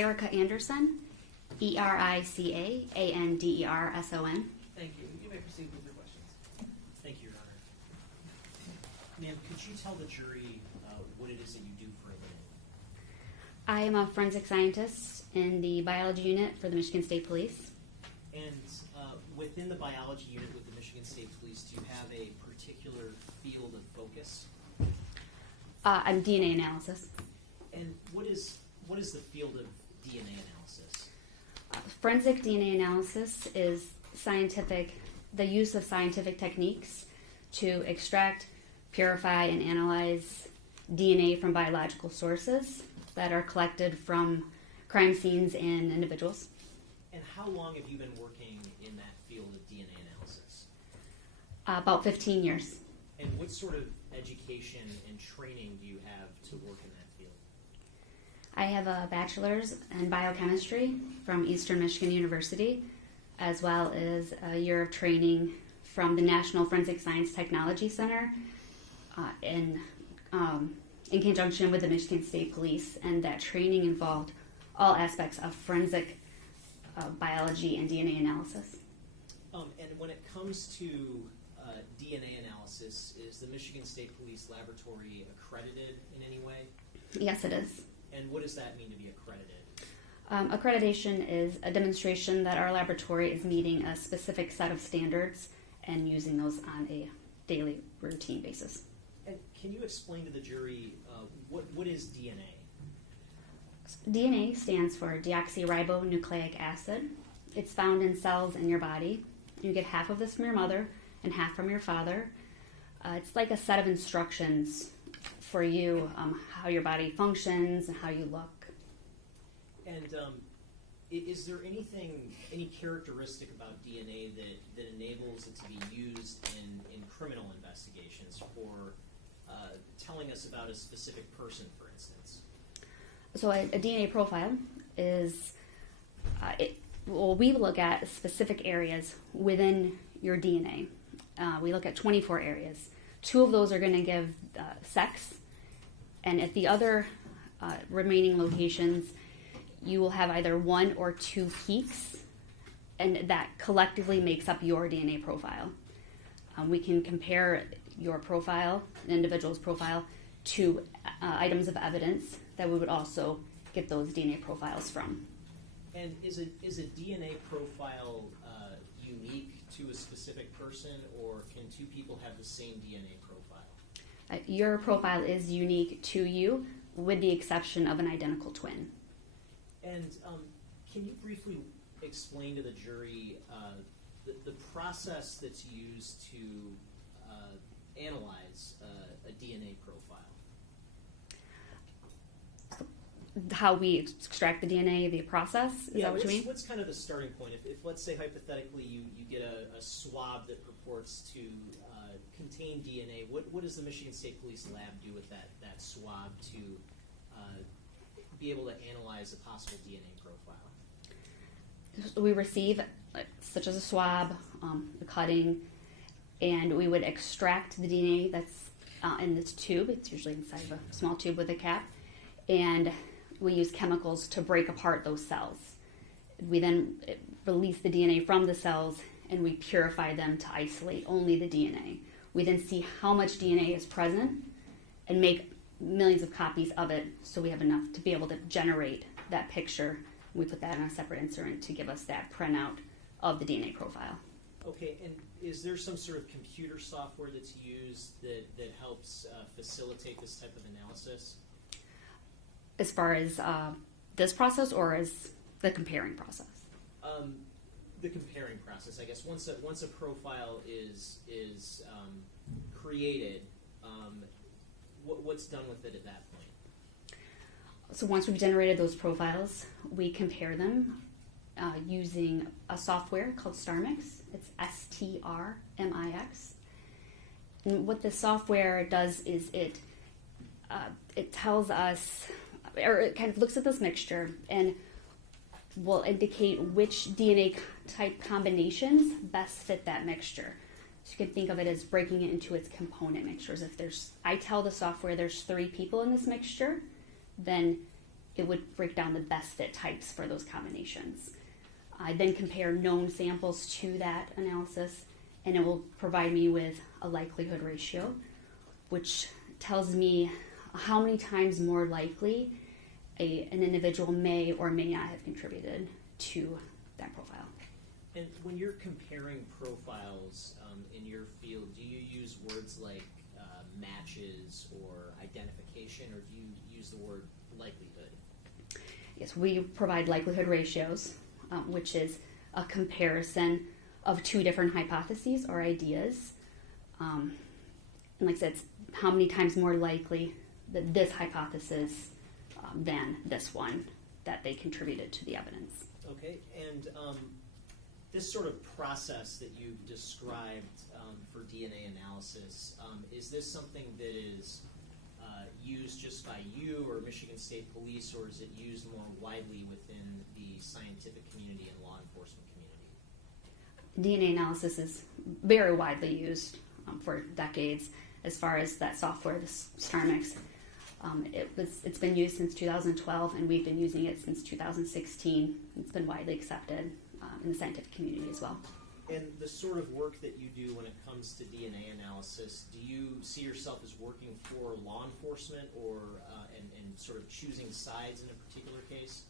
Erica Anderson, ERICAANDERSON. Thank you. You may proceed with your questions. Thank you, Your Honor. Ma'am, could you tell the jury what it is that you do for a living? I am a forensic scientist in the biology unit for the Michigan State Police. And within the biology unit with the Michigan State Police, do you have a particular field of focus? I'm DNA analysis. And what is the field of DNA analysis? Forensic DNA analysis is the use of scientific techniques to extract, purify, and analyze DNA from biological sources that are collected from crime scenes and individuals. And how long have you been working in that field of DNA analysis? About 15 years. And what sort of education and training do you have to work in that field? I have a bachelor's in biochemistry from Eastern Michigan University, as well as a year of training from the National Forensic Science Technology Center in conjunction with the Michigan State Police, and that training involved all aspects of forensic biology and DNA analysis. And when it comes to DNA analysis, is the Michigan State Police Laboratory accredited in any way? Yes, it is. And what does that mean to be accredited? Accreditation is a demonstration that our laboratory is meeting a specific set of standards and using those on a daily routine basis. And can you explain to the jury what is DNA? DNA stands for deoxyribonucleic acid. It's found in cells in your body. You get half of this from your mother and half from your father. It's like a set of instructions for you, how your body functions and how you look. And is there any characteristic about DNA that enables it to be used in criminal investigations for telling us about a specific person, for instance? So a DNA profile is, we look at specific areas within your DNA. We look at 24 areas. 2 of those are going to give sex, and at the other remaining locations, you will have either 1 or 2 peaks, and that collectively makes up your DNA profile. We can compare your profile, an individual's profile, to items of evidence that we would also get those DNA profiles from. And is a DNA profile unique to a specific person, or can 2 people have the same DNA profile? Your profile is unique to you, with the exception of an identical twin. And can you briefly explain to the jury the process that's used to analyze a DNA profile? How we extract the DNA, the process? Is that what you mean? What's kind of the starting point? If let's say, hypothetically, you get a swab that purports to contain DNA, what does the Michigan State Police Lab do with that swab to be able to analyze a possible DNA profile? We receive, such as a swab, a cutting, and we would extract the DNA that's in this tube. It's usually inside of a small tube with a cap, and we use chemicals to break apart those cells. We then release the DNA from the cells, and we purify them to isolate only the DNA. We then see how much DNA is present and make millions of copies of it, so we have enough to be able to generate that picture. We put that in a separate insert to give us that printout of the DNA profile. Okay, and is there some sort of computer software that's used that helps facilitate this type of analysis? As far as this process, or as the comparing process? The comparing process, I guess. Once a profile is created, what's done with it at that point? So once we've generated those profiles, we compare them using a software called StarMix. It's STRMIX. And what the software does is it tells us, or it kind of looks at this mixture and will indicate which DNA type combinations best fit that mixture. So you can think of it as breaking it into its component mixtures. If I tell the software there's 3 people in this mixture, then it would break down the best fit types for those combinations. I then compare known samples to that analysis, and it will provide me with a likelihood ratio, which tells me how many times more likely an individual may or may not have contributed to that profile. And when you're comparing profiles in your field, do you use words like matches or identification, or do you use the word likelihood? Yes, we provide likelihood ratios, which is a comparison of two different hypotheses or ideas. And like I said, it's how many times more likely that this hypothesis than this one that they contributed to the evidence. Okay, and this sort of process that you've described for DNA analysis, is this something that is used just by you or Michigan State Police, or is it used more widely within the scientific community and law enforcement community? DNA analysis is very widely used for decades. As far as that software, the StarMix, it's been used since 2012, and we've been using it since 2016. It's been widely accepted in the scientific community as well. And the sort of work that you do when it comes to DNA analysis, do you see yourself as working for law enforcement or and sort of choosing sides in a particular case?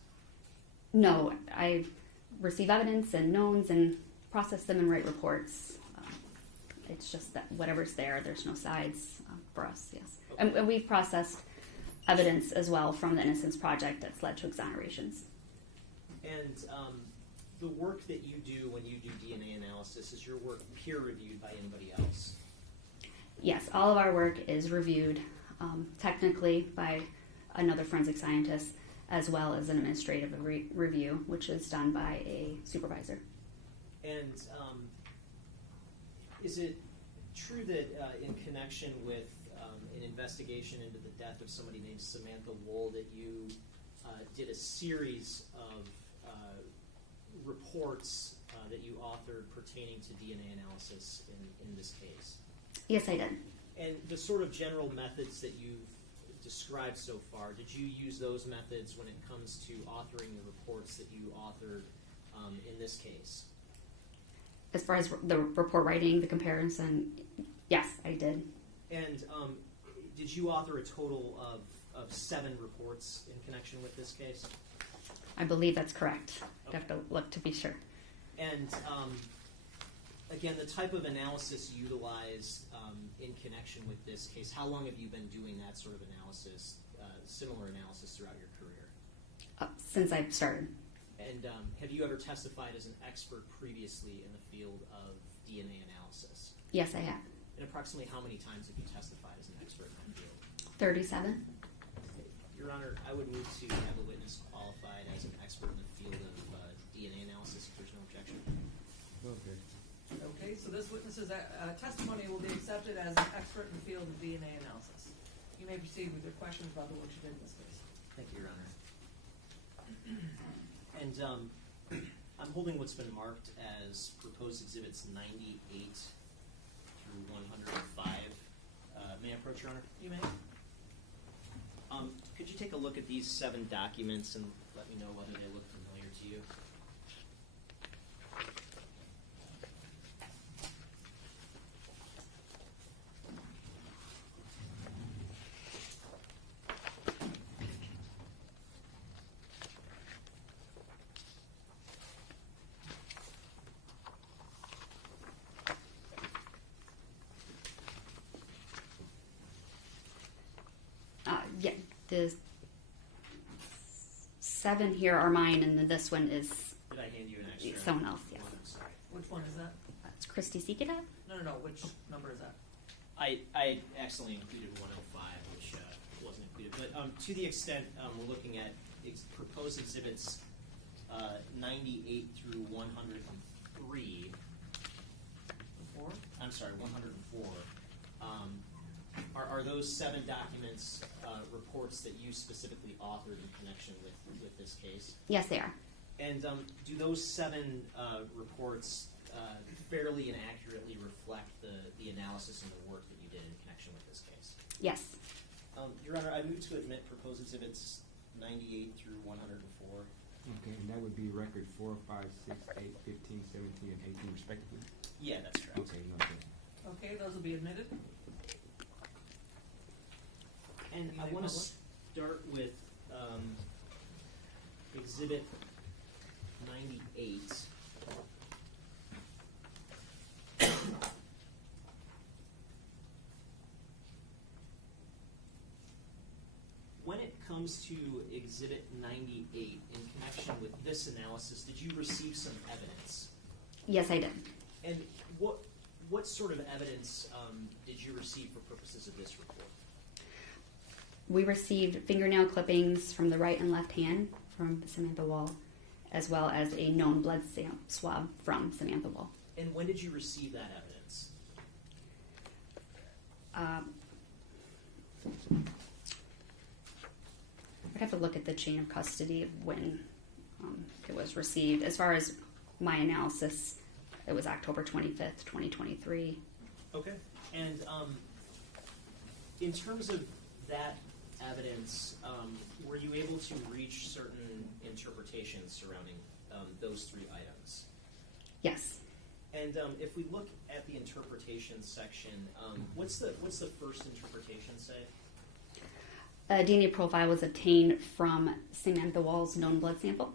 No, I receive evidence and knowns and process them and write reports. It's just that whatever's there, there's no sides for us, yes. Okay. And we've processed evidence as well from the Innocence Project that's led to exonerations. And the work that you do when you do DNA analysis, is your work peer-reviewed by anybody else? Yes, all of our work is reviewed technically by another forensic scientist, as well as an administrative review, which is done by a supervisor. And is it true that in connection with an investigation into the death of somebody named Samantha Woll, that you did a series of reports that you authored pertaining to DNA analysis in this case? Yes, I did. And the sort of general methods that you've described so far, did you use those methods when it comes to authoring the reports that you authored in this case? As far as the report writing, the comparison, yes, I did. And did you author a total of 7 reports in connection with this case? I believe that's correct. Okay. I have to look to be sure. And again, the type of analysis utilized in connection with this case, how long have you been doing that sort of analysis, similar analysis throughout your career? Since I've started. And have you ever testified as an expert previously in the field of DNA analysis? Yes, I have. And approximately how many times have you testified as an expert in that field? 37. Okay. Your Honor, I would move to have a witness qualified as an expert in the field of DNA analysis, if there's no objection. Okay. Okay, so this witness's testimony will be accepted as an expert in the field of DNA analysis. You may proceed with your questions about the work you did in this case. Thank you, Your Honor. And I'm holding what's been marked as proposed exhibits 98 through 105. May I approach, Your Honor? You may. Could you take a look at these 7 documents and let me know whether they look familiar to you? Yeah, the 7 here are mine, and then this one is Did I hand you an extra? someone else, yes. One? I'm sorry. Which one is that? It's Christy Seekada. No. Which number is that? I accidentally included 105, which wasn't included. But to the extent we're looking at proposed exhibits 98 through 103. The 4? I'm sorry, 104. Are those 7 documents reports that you specifically authored in connection with this case? Yes, they are. And do those 7 reports fairly and accurately reflect the analysis and the work that you did in connection with this case? Yes. Your Honor, I move to admit proposed exhibits 98 through 104. Okay, and that would be record 4, 5, 6, 8, 15, 17, and 18 respectively? Yeah, that's correct. Okay, noted. Okay, those will be admitted. And You I may want to publish. start with Exhibit 98. When it comes to Exhibit 98, in connection with this analysis, did you receive some evidence? Yes, I did. And what sort of evidence did you receive for purposes of this report? We received fingernail clippings from the right and left hand from Samantha Woll, as well as a known blood swab from Samantha Woll. And when did you receive that evidence? I'd have to look at the chain of custody of when it was received. As far as my analysis, it was October 25th, 2023. Okay. And in terms of that evidence, were you able to reach certain interpretations surrounding those three items? Yes. And if we look at the interpretation section, what's the first interpretation say? A DNA profile was obtained from Samantha Woll's known blood sample,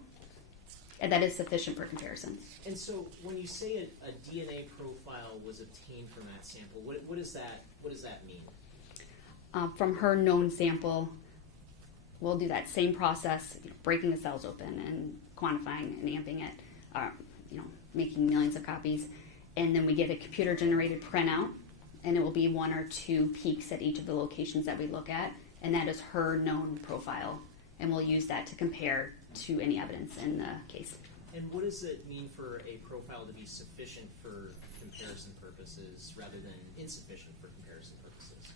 and that is sufficient for comparison. And so, when you say a DNA profile was obtained from that sample, what does that mean? From her known sample, we'll do that same process, breaking the cells open and quantifying and amping it, making millions of copies, and then we get a computer-generated printout, and it will be 1 or 2 peaks at each of the locations that we look at, and that is her known profile, and we'll use that to compare to any evidence in the case. And what does it mean for a profile to be sufficient for comparison purposes rather than insufficient for comparison purposes?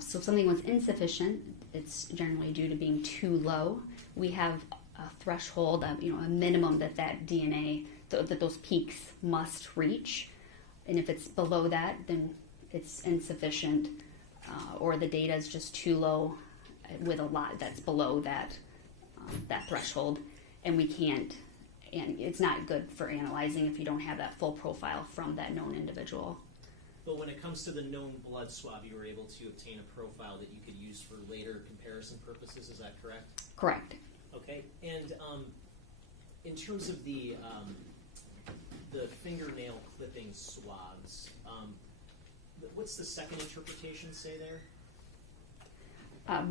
So if something was insufficient, it's generally due to being too low. We have a threshold, a minimum that DNA, that those peaks must reach, and if it's below that, then it's insufficient, or the data is just too low with a lot that's below that threshold, and we can't. And it's not good for analyzing if you don't have that full profile from that known individual. But when it comes to the known blood swab, you were able to obtain a profile that you could use for later comparison purposes. Is that correct? Correct. Okay. And in terms of the fingernail clipping swabs, what's the second interpretation say there?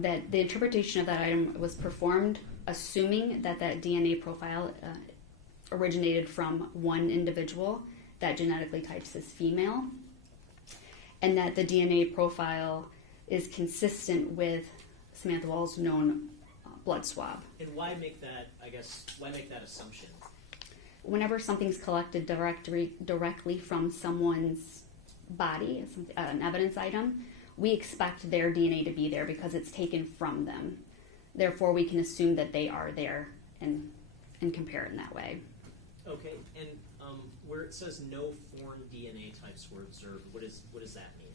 That the interpretation of that item was performed assuming that DNA profile originated from one individual that genetically types as female, and that the DNA profile is consistent with Samantha Woll's known blood swab. And why make that assumption? Whenever something's collected directly from someone's body, an evidence item, we expect their DNA to be there because it's taken from them. Therefore, we can assume that they are there and compare it in that way. Okay, and where it says no foreign DNA types were observed, what does that mean?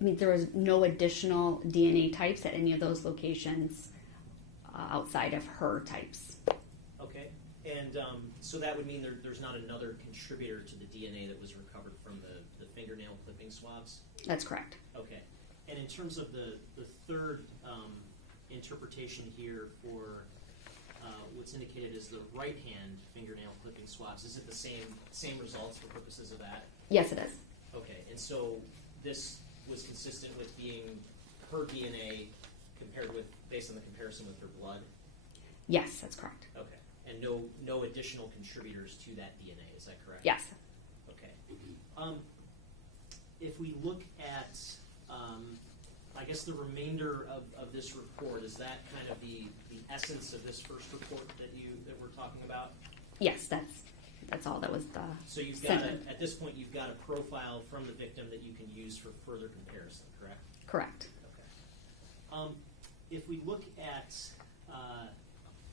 I mean, there was no additional DNA types at any of those locations outside of her types. Okay, and so that would mean there's not another contributor to the DNA that was recovered from the fingernail clipping swabs? That's correct. Okay, and in terms of the third interpretation here for what's indicated as the right hand fingernail clipping swabs, is it the same results for purposes of that? Yes, it is. Okay, and so this was consistent with being her DNA based on the comparison with her blood? Yes, that's correct. Okay, and no additional contributors to that DNA, is that correct? Yes. Okay. If we look at, I guess the remainder of this report, is that kind of the essence of this first report that we're talking about? Yes, that's all that was the. So you've got at this point you've got a profile from the victim that you can use for further comparison, correct? Correct. Okay. If we look at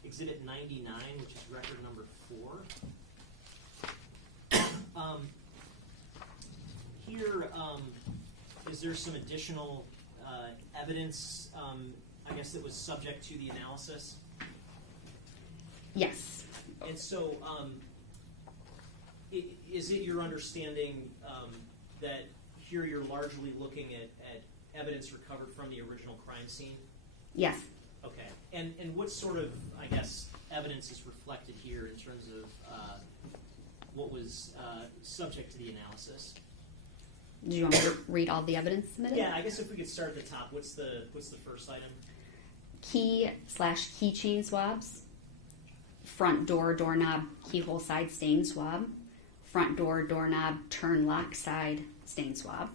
Exhibit 99, which is record number 4, here is there some additional evidence I guess, that was subject to the analysis? Yes. And so, is it your understanding that here you're largely looking at evidence recovered from the original crime scene? Yes. Okay. And what sort of, I guess, evidence is reflected here in terms of what was subject to the analysis? Do you want me to read all the evidence submitted? Yeah, I guess if we could start at the top, what's the first item? Key/keychain swabs, front door doorknob keyhole side stain swab, front door doorknob turn lock side stain swab,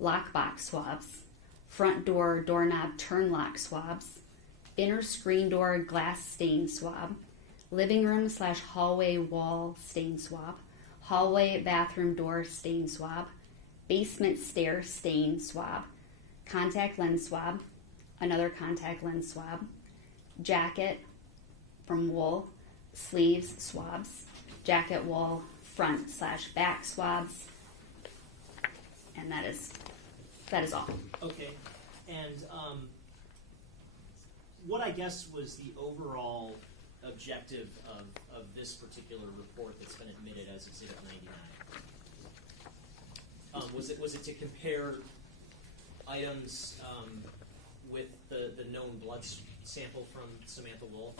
lockbox swabs, front door doorknob turn lock swabs, inner screen door glass stain swab, living room/hallway wall stain swab, hallway bathroom door stain swab, basement stair stain swab, contact lens swab, another contact lens swab, jacket from Woll, sleeves swabs, jacket Woll front/back swabs, and that is all. Okay. And what I guess was the overall objective of this particular report that's been admitted as Exhibit 99? Was it to compare items with the known blood sample from Samantha Woll?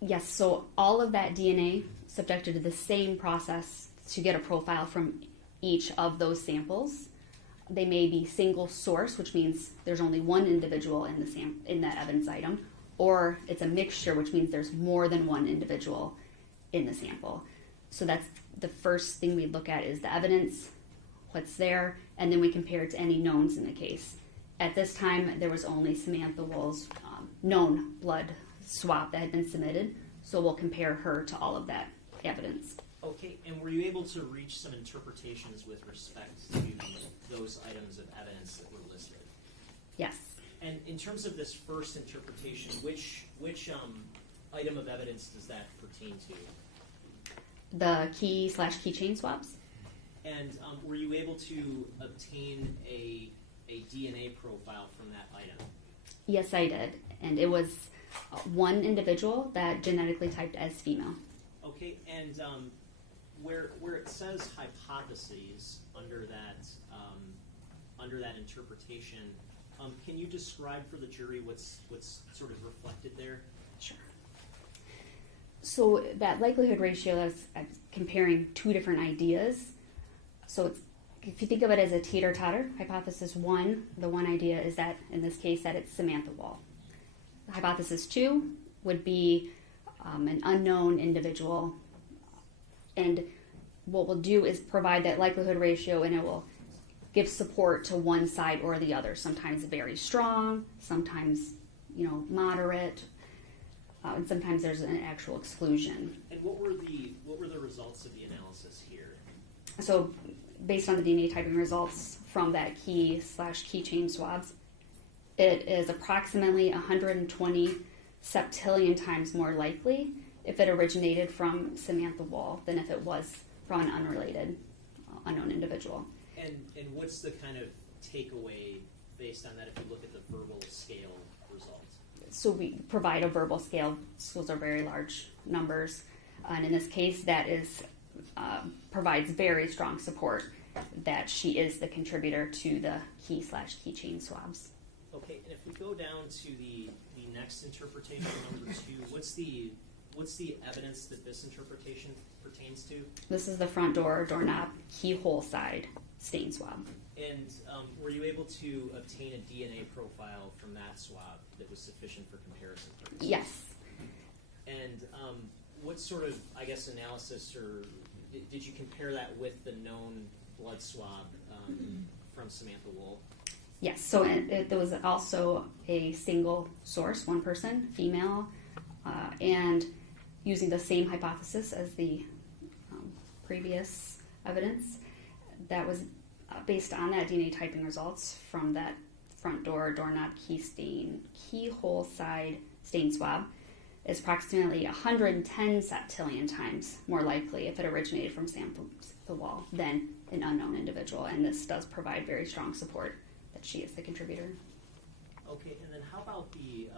Yes, so all of that DNA subjected to the same process to get a profile from each of those samples. They may be single source, which means there's only one individual in that evidence item, or it's a mixture, which means there's more than one individual in the sample. So that's the first thing we look at is the evidence, what's there, and then we compare it to any knowns in the case. At this time, there was only Samantha Woll's known blood swab that had been submitted, so we'll compare her to all of that evidence. Okay, and were you able to reach some interpretations with respect to those items of evidence that were listed? Yes. And in terms of this first interpretation, which item of evidence does that pertain to? The key/keychain swabs? And were you able to obtain a DNA profile from that item? Yes, I did. And it was one individual that genetically typed as female. Okay, and where it says hypotheses under that interpretation, can you describe for the jury what's sort of reflected there? Sure. So that likelihood ratio is comparing two different ideas. So if you think of it as a teeter-totter, hypothesis 1, the one idea is that, in this case, that it's Samantha Woll. Hypothesis 2 would be an unknown individual, and what we'll do is provide that likelihood ratio, and it will give support to one side or the other. Sometimes very strong, sometimes moderate, and sometimes there's an actual exclusion. And what were the results of the analysis here? So, based on the DNA typing results from that key/keychain swabs, it is approximately 120 septillion times more likely if it originated from Samantha Woll than if it was from an unrelated, unknown individual. And what's the kind of takeaway based on that if you look at the verbal scale results? So we provide a verbal scale. Those are very large numbers. And in this case, that is provides very strong support that she is the contributor to the key/keychain swabs. Okay, and if we go down to the next interpretation, number 2, what's the evidence that this interpretation pertains to? This is the front doorknob keyhole side stain swab. And were you able to obtain a DNA profile from that swab that was sufficient for comparison purposes? Yes. And what sort of, I guess, analysis or did you compare that with the known blood swab from Samantha Woll? Yes, so there was also a single source, one person, female, and using the same hypothesis as the previous evidence, that was based on that DNA typing results from that front doorknob keyhole side stain swab, is approximately 110 septillion times more likely if it originated from Samantha Woll than an unknown individual, and this does provide very strong support that she is the contributor. Okay, and then how about the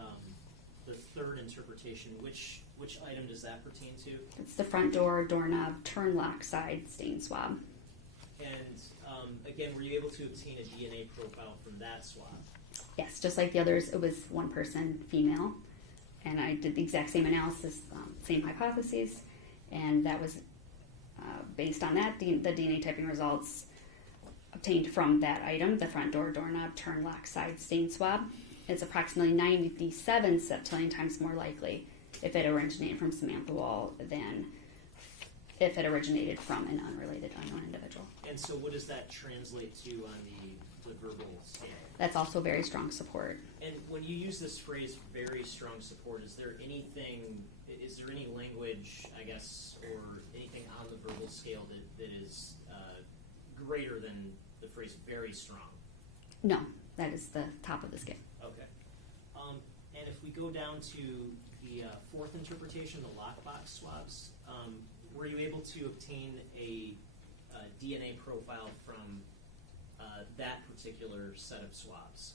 third interpretation? Which item does that pertain to? It's the front door, doorknob, turn lock side stain swab. And again, were you able to obtain a DNA profile from that swab? Yes, just like the others, it was one person, female, and I did the exact same analysis, same hypotheses, and that was based on that, the DNA typing results obtained from that item, the front door, doorknob, turn lock side stain swab. It's approximately 97 septillion times more likely if it originated from Samantha Woll than if it originated from an unrelated unknown individual. And so what does that translate to on the verbal scale? That's also very strong support. And when you use this phrase, very strong support, is there any language, I guess, or anything on the verbal scale that is greater than the phrase very strong? No, that is the top of the scale. Okay. And if we go down to the fourth interpretation, the lockbox swabs, were you able to obtain a DNA profile from that particular set of swabs?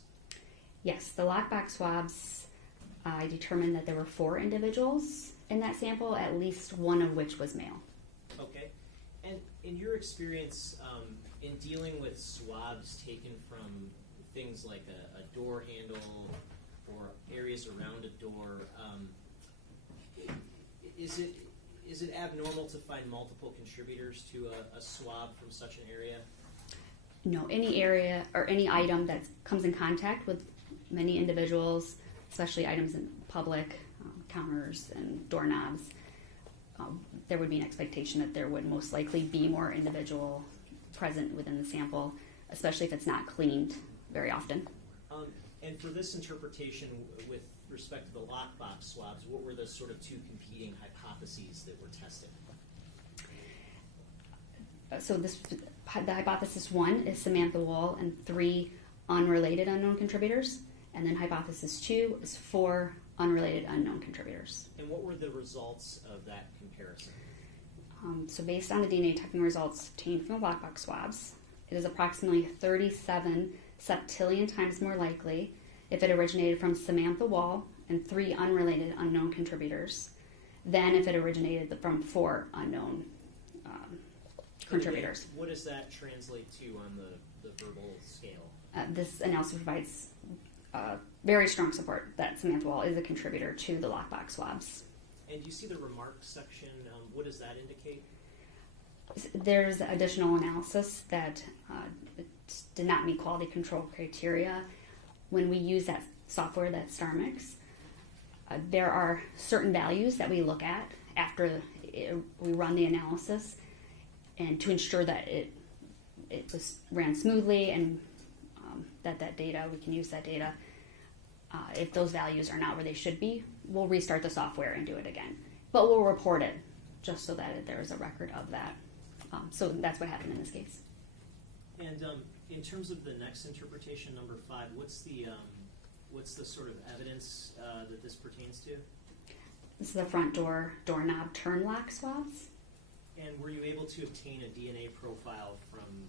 Yes, the lockbox swabs, I determined that there were 4 individuals in that sample, at least one of which was male. Okay. And in your experience, in dealing with swabs taken from things like a door handle or areas around a door, is it abnormal to find multiple contributors to a swab from such an area? No, any area or any item that comes in contact with many individuals, especially items in public, counters and doorknobs, there would be an expectation that there would most likely be more individual present within the sample, especially if it's not cleaned very often. And for this interpretation with respect to the lockbox swabs, what were the sort of 2 competing hypotheses that were tested? So the hypothesis 1 is Samantha Woll and 3 unrelated unknown contributors, and then hypothesis 2 is 4 unrelated unknown contributors. And what were the results of that comparison? So based on the DNA typing results obtained from the lockbox swabs, it is approximately 37 septillion times more likely if it originated from Samantha Woll and 3 unrelated unknown contributors than if it originated from 4 unknown contributors. What does that translate to on the verbal scale? This analysis provides very strong support that Samantha Woll is a contributor to the lockbox swabs. And you see the remarks section, what does that indicate? There's additional analysis that did not meet quality control criteria. When we use that software, that StarMix, there are certain values that we look at after we run the analysis, and to ensure that it ran smoothly and that data, we can use that data. If those values are not where they should be, we'll restart the software and do it again. But we'll report it just so that there is a record of that. So that's what happened in this case. And in terms of the next interpretation, number 5, what's the sort of evidence that this pertains to? This is the front door doorknob turn lock swabs. And were you able to obtain a DNA profile from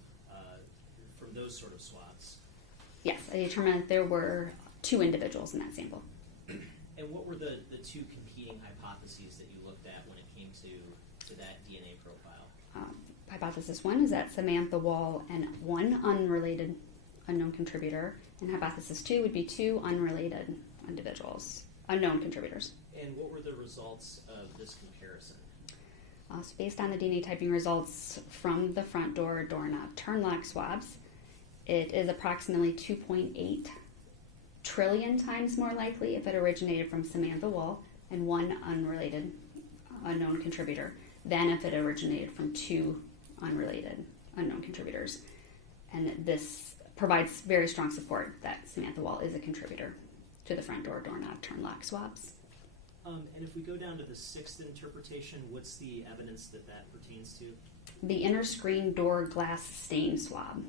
those sort of swabs? Yes, I determined that there were 2 individuals in that sample. And what were the 2 competing hypotheses that you looked at when it came to that DNA profile? Hypothesis 1 is that Samantha Woll and 1 unrelated unknown contributor, and hypothesis 2 would be 2 unrelated individuals, unknown contributors. And what were the results of this comparison? So based on the DNA typing results from the front door doorknob turn lock swabs, it is approximately 2.8 trillion times more likely if it originated from Samantha Woll and 1 unrelated unknown contributor than if it originated from 2 unrelated unknown contributors. And this provides very strong support that Samantha Woll is a contributor to the front door doorknob turn lock swabs. And if we go down to the 6th interpretation, what's the evidence that pertains to? The inner screen door glass stain swab.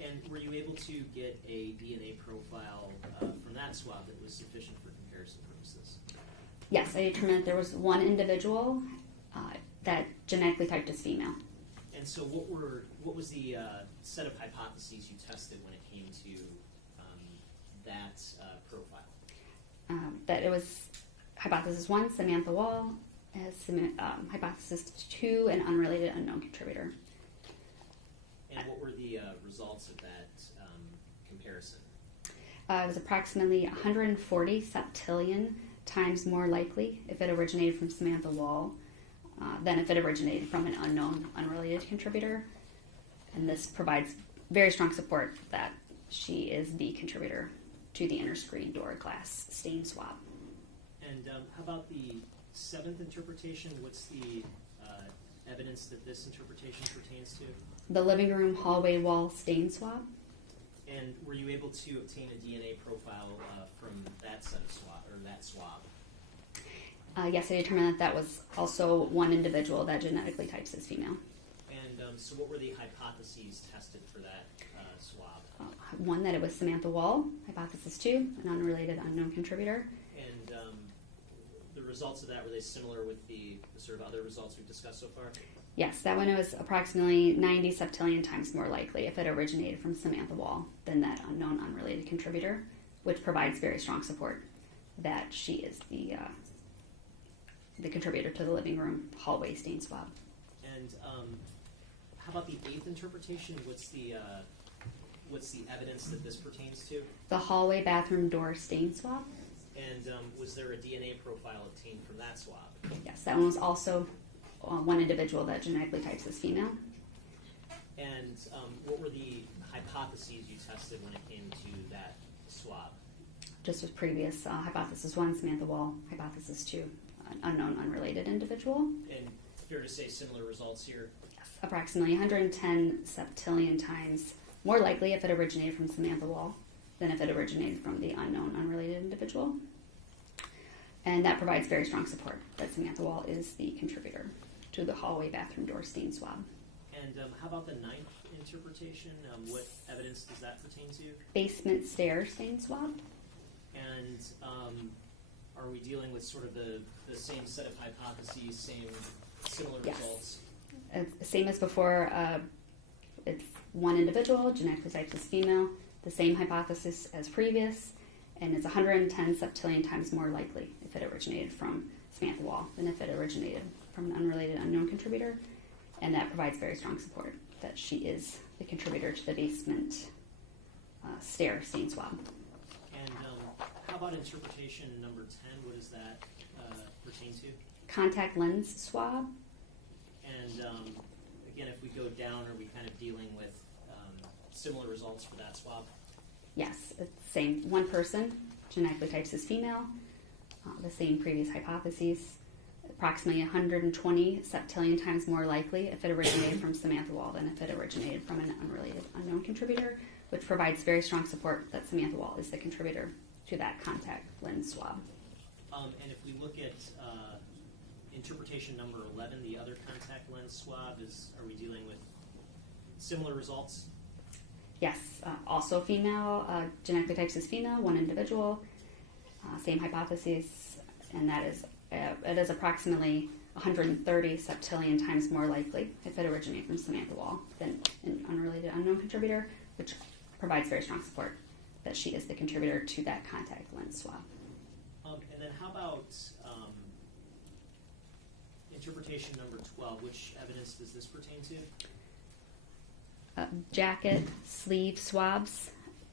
And were you able to get a DNA profile from that swab that was sufficient for comparison purposes? Yes, I determined that there was 1 individual that genetically typed as female. And so what was the set of hypotheses you tested when it came to that profile? That it was hypothesis 1, Samantha Woll, as hypothesis 2, an unrelated unknown contributor. And what were the results of that comparison? It was approximately 140 septillion times more likely if it originated from Samantha Woll than if it originated from an unknown, unrelated contributor. And this provides very strong support that she is the contributor to the inner screen door glass stain swab. And how about the seventh interpretation? What's the evidence that this interpretation pertains to? The living room hallway wall stain swab. And were you able to obtain a DNA profile from that set of swab or that swab? Yes, I determined that was also one individual that genetically types as female. And so what were the hypotheses tested for that swab? One, that it was Samantha Woll. Hypothesis 2, an unrelated unknown contributor. And the results of that, were they similar with the sort of other results we've discussed so far? Yes, that one was approximately 90 septillion times more likely if it originated from Samantha Woll than that unknown unrelated contributor, which provides very strong support that she is the contributor to the living room hallway stain swab. And how about the eighth interpretation? What's the evidence that this pertains to? The hallway bathroom door stain swab. And was there a DNA profile obtained from that swab? Yes, that one was also one individual that genetically types as female. And what were the hypotheses you tested when it came to that swab? Just as previous, hypothesis 1, Samantha Woll. Hypothesis 2, an unknown unrelated individual. And fair to say similar results here? Yes, approximately 110 septillion times more likely if it originated from Samantha Woll than if it originated from the unknown unrelated individual. And that provides very strong support that Samantha Woll is the contributor to the hallway bathroom door stain swab. And how about the ninth interpretation? What evidence does that pertain to? Basement stair stain swab. And are we dealing with sort of the same set of hypotheses, similar Yes. results? Same as before, it's one individual, genetically types as female, the same hypothesis as previous, and it's 110 septillion times more likely if it originated from Samantha Woll than if it originated from an unrelated unknown contributor, and that provides very strong support that she is the contributor to the basement stair stain swab. And how about interpretation number 10? What does that pertain to? Contact lens swab. And again, if we go down, are we kind of dealing with similar results for that swab? Yes, it's the same. One person, genetically types as female, the same previous hypotheses, approximately 120 septillion times more likely if it originated from Samantha Woll than if it originated from an unrelated unknown contributor, which provides very strong support that Samantha Woll is the contributor to that contact lens swab. And if we look at interpretation number 11, the other contact lens swab, are we dealing with similar results? Yes, also female, genetically types as female, one individual, same hypotheses, and that is it is approximately 130 septillion times more likely if it originated from Samantha Woll than an unrelated unknown contributor, which provides very strong support that she is the contributor to that contact lens swab. And then how about interpretation number 12? Which evidence does this pertain to? Jacket, sleeve swabs,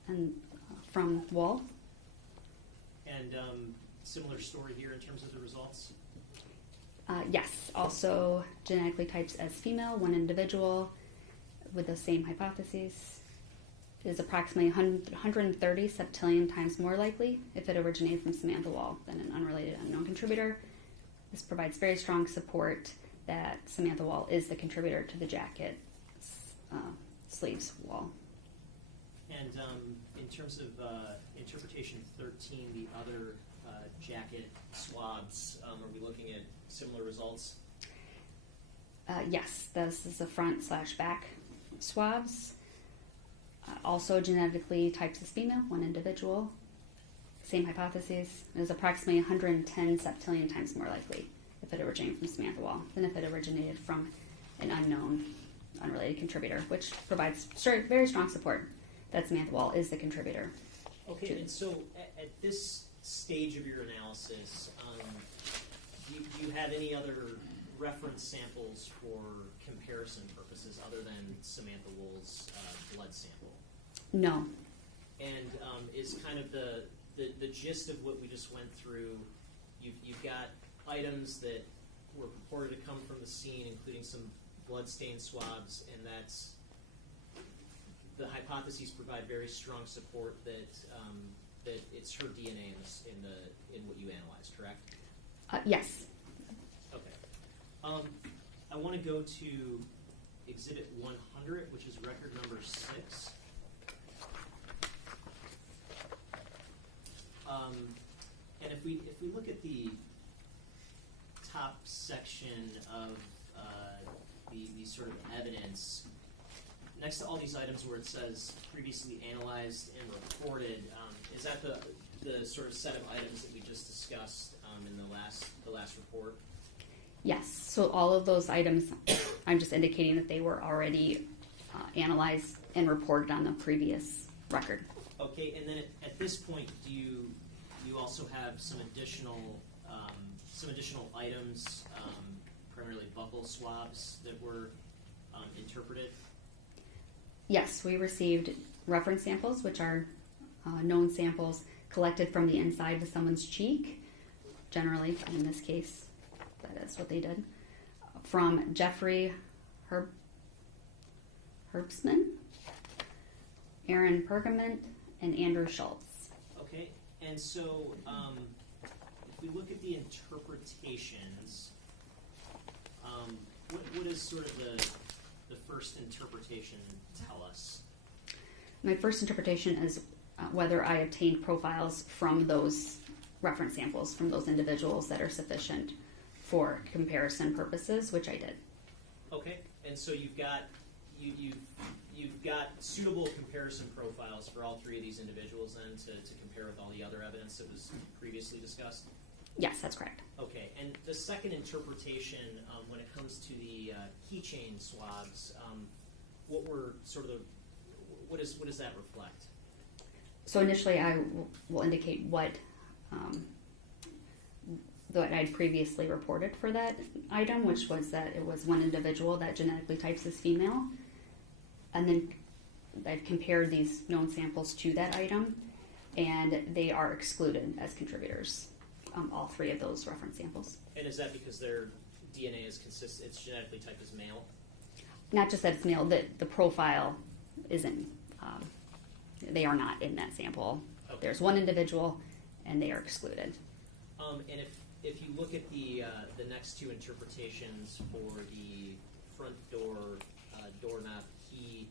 and from Woll. And similar story here in terms of the results? Yes, also genetically types as female, one individual with the same hypotheses. It is approximately 130 septillion times more likely if it originated from Samantha Woll than an unrelated unknown contributor. This provides very strong support that Samantha Woll is the contributor to the jacket sleeves wall. And in terms of interpretation 13, the other jacket swabs, are we looking at similar results? Yes, this is the front/back swabs. Also genetically types as female, one individual. Same hypotheses. It is approximately 110 septillion times more likely if it originated from Samantha Woll than if it originated from an unknown, unrelated contributor, which provides very strong support that Samantha Woll is the contributor Okay, and so at this stage of your analysis, do you have any other reference samples for comparison purposes other than Samantha Woll's blood sample? No. And is kind of the gist of what we just went through, you've got items that were purported to come from the scene, including some blood-stained swabs, and that's the hypotheses provide very strong support that that it's her DNA in what you analyzed, correct? Yes. Okay. I want to go to Exhibit 100, which is record number 6. And if we look at the top section of the sort of evidence, next to all these items where it says previously analyzed and reported, is that the sort of set of items that we just discussed in the last report? Yes. So all of those items, I'm just indicating that they were already analyzed and reported on the previous record. Okay, and then at this point, do you also have some additional items, primarily buccal swabs, that were interpreted? Yes, we received reference samples, which are known samples collected from the inside of someone's cheek. Generally, in this case, that is what they did. From Jeffrey Herbstman, Aaron Pergament, and Andrew Schultz. Okay, and so if we look at the interpretations, what does sort of the first interpretation tell us? My first interpretation is whether I obtained profiles from those reference samples from those individuals that are sufficient for comparison purposes, which I did. Okay, and so you've got suitable comparison profiles for all three of these individuals then to compare with all the other evidence that was previously discussed? Yes, that's correct. Okay, and the second interpretation, when it comes to the keychain swabs, what does that reflect? So initially, I will indicate what I'd previously reported for that item, which was that it was one individual that genetically types as female, and then I've compared these known samples to that item, and they are excluded as contributors. All three of those reference samples. And is that because their DNA is consistent? It's genetically typed as male? Not just that it's male, that the profile isn't. They are not in that sample. Okay. There's one individual, and they are excluded. And if you look at the next two interpretations for the front door doorknob key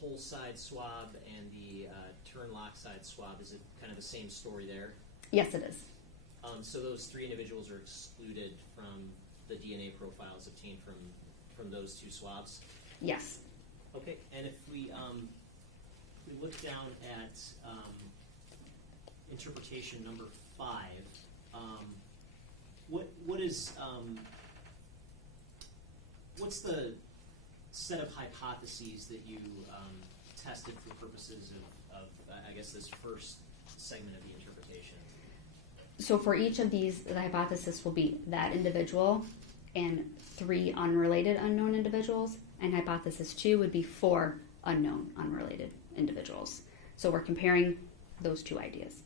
hole side swab and the turn lock side swab, is it kind of the same story there? Yes, it is. So those three individuals are excluded from the DNA profiles obtained from those two swabs? Yes. Okay, and if we look down at interpretation number 5, what's the set of hypotheses that you tested for purposes of I guess this first segment of the interpretation? So for each of these, the hypothesis will be that individual and 3 unrelated unknown individuals, and hypothesis 2 would be 4 unknown unrelated individuals. So we're comparing those two ideas.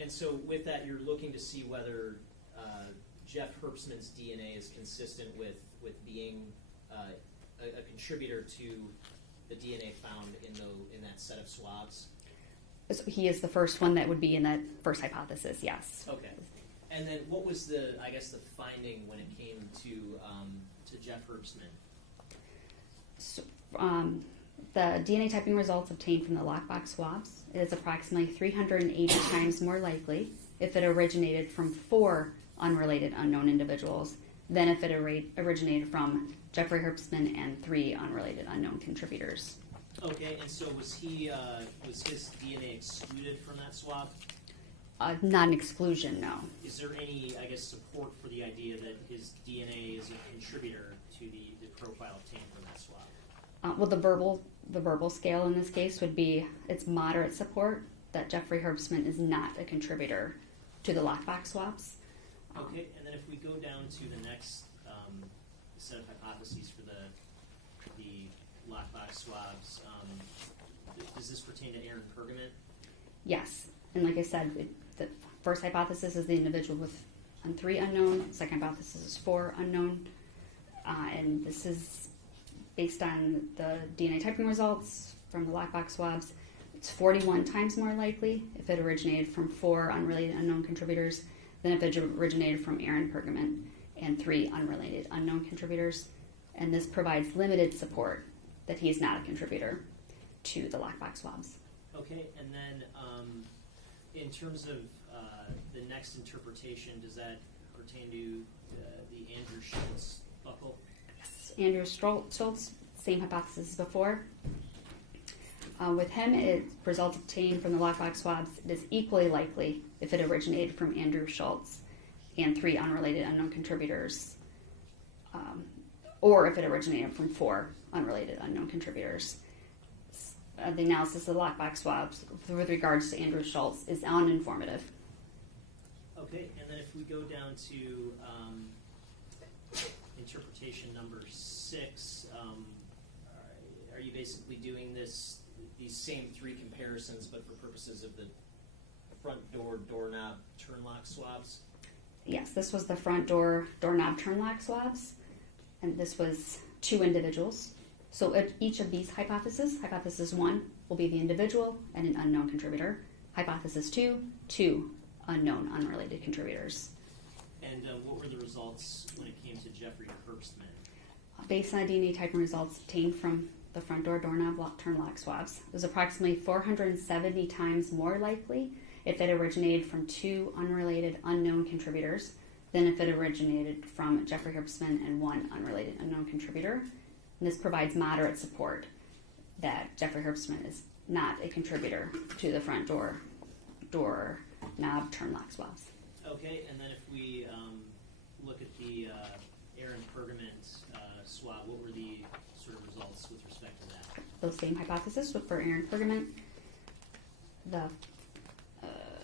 And so with that, you're looking to see whether Jeff Herbstman's DNA is consistent with being a contributor to the DNA found in that set of swabs? So he is the first one that would be in that first hypothesis, yes. Okay. And then what was the finding when it came to Jeff Herbstman? So, the DNA typing results obtained from the lockbox swabs is approximately 380 times more likely if it originated from 4 unrelated unknown individuals than if it originated from Jeffrey Herbstman and 3 unrelated unknown contributors. Okay, and so was his DNA excluded from that swab? Not an exclusion, no. Is there any, I guess, support for the idea that his DNA is a contributor to the profile obtained from that swab? Well, the verbal scale in this case would be it's moderate support that Jeffrey Herbstman is not a contributor to the lockbox swabs. Okay, and then if we go down to the next set of hypotheses for the lockbox swabs, does this pertain to Aaron Pergament? Yes, and like I said, the first hypothesis is the individual with 3 unknown. Second hypothesis is 4 unknown, and this is based on the DNA typing results from the lockbox swabs. It's 41 times more likely if it originated from 4 unrelated unknown contributors than if it originated from Aaron Pergament and 3 unrelated unknown contributors. And this provides limited support that he is not a contributor to the lockbox swabs. Okay, and then in terms of the next interpretation, does that pertain to the Andrew Schultz buckle? Yes, Andrew Schultz, same hypothesis as before. With him, results obtained from the lockbox swabs, it is equally likely if it originated from Andrew Schultz and 3 unrelated unknown contributors, or if it originated from 4 unrelated unknown contributors. The analysis of the lockbox swabs with regards to Andrew Schultz is uninformative. Okay, and then if we go down to interpretation number 6, are you basically doing these same 3 comparisons, but for purposes of the front door doorknob turn lock swabs? Yes, this was the front door doorknob turn lock swabs, and this was 2 individuals. So at each of these hypotheses, hypothesis 1 will be the individual and an unknown contributor. Hypothesis 2, 2 unknown unrelated contributors. And what were the results when it came to Jeffrey Herbstman? Based on DNA typing results obtained from the front door doorknob turn lock swabs, it was approximately 470 times more likely if it originated from 2 unrelated unknown contributors than if it originated from Jeffrey Herbstman and 1 unrelated unknown contributor. And this provides moderate support that Jeffrey Herbstman is not a contributor to the front door knob turn lock swabs. Okay, and then if we look at the Aaron Pergament swab, what were the sort of results with respect to that? Those same hypotheses for Aaron Pergament.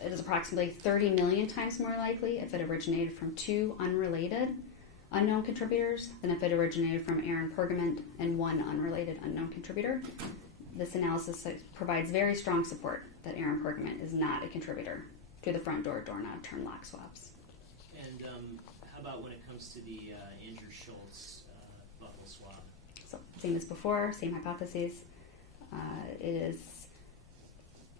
It is approximately 30 million times more likely if it originated from 2 unrelated unknown contributors than if it originated from Aaron Pergament and 1 unrelated unknown contributor. This analysis provides very strong support that Aaron Pergament is not a contributor to the front door doorknob turn lock swabs. And how about when it comes to the Andrew Schultz buckle swab? So same as before, same hypotheses. It is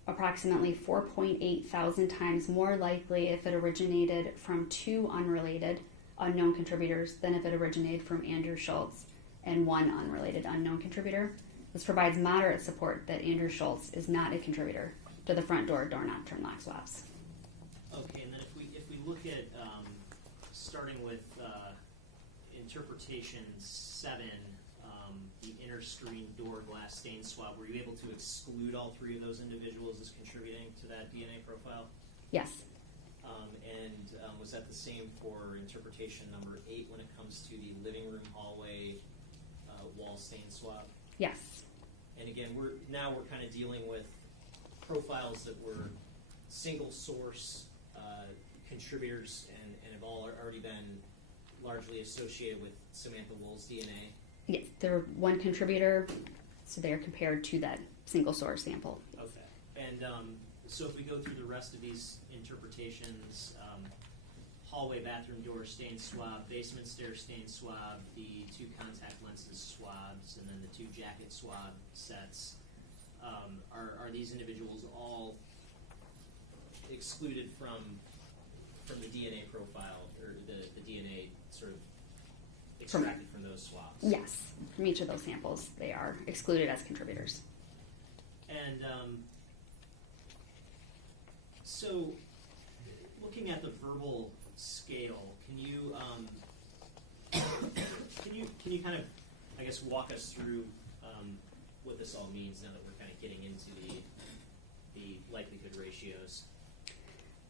approximately 4.8 thousand times more likely if it originated from 2 unrelated unknown contributors than if it originated from Andrew Schultz and 1 unrelated unknown contributor. This provides moderate support that Andrew Schultz is not a contributor to the front door doorknob turn lock swabs. Okay, and then if we look at starting with interpretation 7, the inner screen door glass stain swab, were you able to exclude all 3 of those individuals as contributing to that DNA profile? Yes. And was that the same for interpretation number 8 when it comes to the living room hallway wall stain swab? Yes. And again, we're kind of dealing with profiles that were single source contributors and have all already been largely associated with Samantha Woll's DNA. Yes, they're 1 contributor, so they're compared to that single source sample. Okay. And so if we go through the rest of these interpretations, hallway bathroom door stain swab, basement stair stain swab, the 2 contact lenses swabs, and then the 2 jacket swab sets, are these individuals all excluded from the DNA profile, or the DNA sort of extracted from those swabs? Yes, from each of those samples, they are excluded as contributors. And so, looking at the verbal scale, can you kind of, I guess, walk us through what this all means now that we're kind of getting into the likelihood ratios?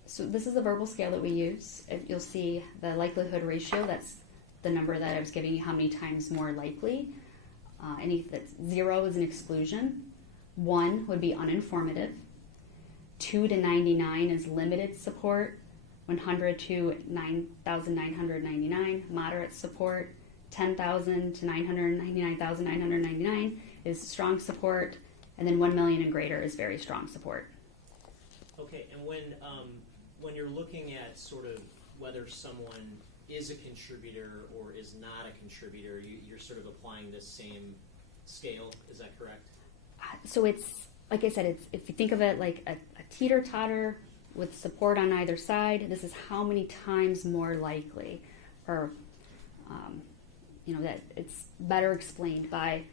So this is a verbal scale that we use. You'll see the likelihood ratio, that's the number that I was giving you, how many times more likely. That's 0 is an exclusion. 1 would be uninformative. 2 to 99 is limited support. 100 to 9,999, moderate support. 10,000 to 999,999 is strong support. And then 1 million and greater is very strong support. Okay, and when you're looking at sort of whether someone is a contributor or is not a contributor, you're sort of applying this same scale. Is that correct? So it's, like I said, it's, if you think of it like a teeter-totter with support on either side, this is how many times more likely, or that it's better explained by,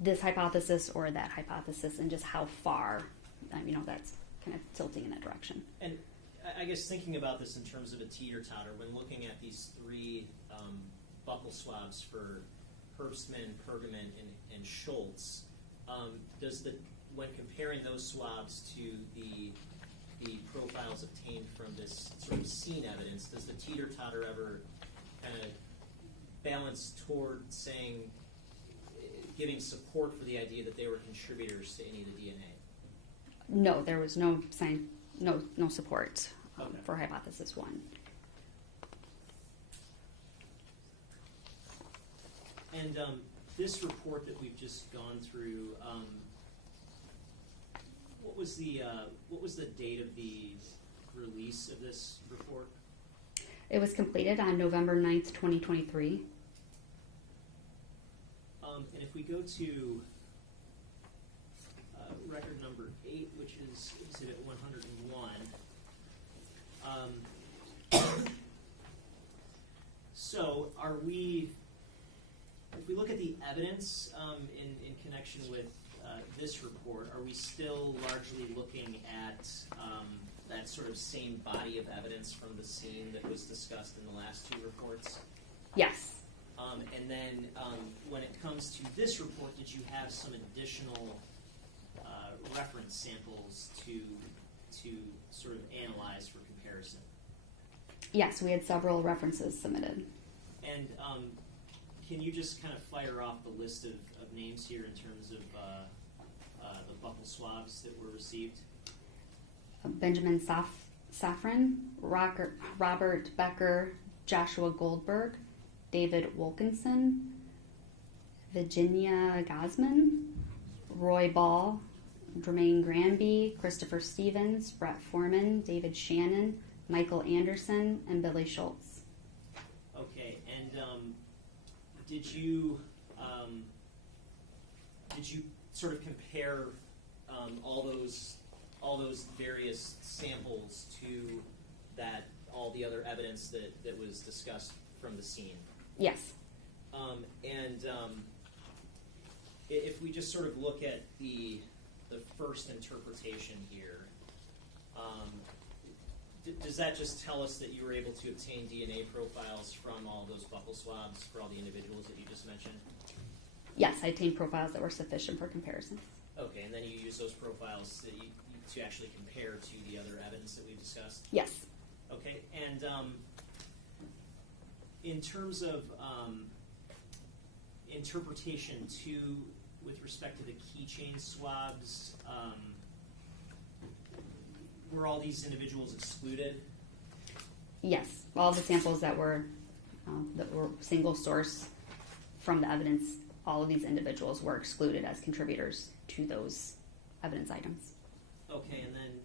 this hypothesis or that hypothesis, and just how far, that's kind of tilting in that direction. And I guess thinking about this in terms of a teeter-totter, when looking at these 3 buccal swabs for Herbstman, Pergament, and Schultz, when comparing those swabs to the profiles obtained from this sort of scene evidence, does the teeter-totter ever kind of balance toward giving support for the idea that they were contributors to any of the DNA? No, there was no support Okay. for hypothesis 1. And this report that we've just gone through, what was the date of the release of this report? It was completed on November 9th, 2023. And if we go to record number 8, which is exhibit 101, so if we look at the evidence in connection with this report, are we still largely looking at that sort of same body of evidence from the scene that was discussed in the last 2 reports? Yes. And then when it comes to this report, did you have some additional reference samples to sort of analyze for comparison? Yes, we had several references submitted. And can you just kind of fire off the list of names here in terms of the buccal swabs that were received? Benjamin Safran, Robert Becker, Joshua Goldberg, David Wilkinson, Virginia Gosman, Roy Ball, Jermaine Granby, Christopher Stevens, Brett Foreman, David Shannon, Michael Anderson, and Billy Schultz. Okay, and did you sort of compare all those various samples to all the other evidence that was discussed from the scene? Yes. If we just sort of look at the first interpretation here, does that just tell us that you were able to obtain DNA profiles from all those buccal swabs for all the individuals that you just mentioned? Yes, I obtained profiles that were sufficient for comparison. Okay, and then you use those profiles to actually compare to the other evidence that we've discussed? Yes. Okay, and in terms of interpretation 2 with respect to the keychain swabs, were all these individuals excluded? Yes, all the samples that were single source from the evidence, all of these individuals were excluded as contributors to those evidence items. Okay, and then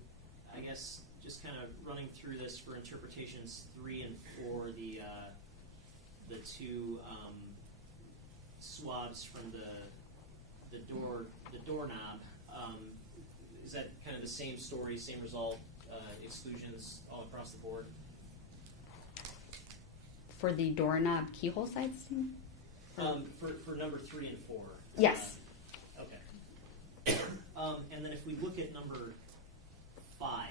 I guess just kind of running through this for interpretations 3 and 4, the 2 swabs from the doorknob. Is that kind of the same story, same result, exclusions all across the board? For the doorknob keyhole sites? For number 3 and 4. Yes. Okay. And then if we look at number 5,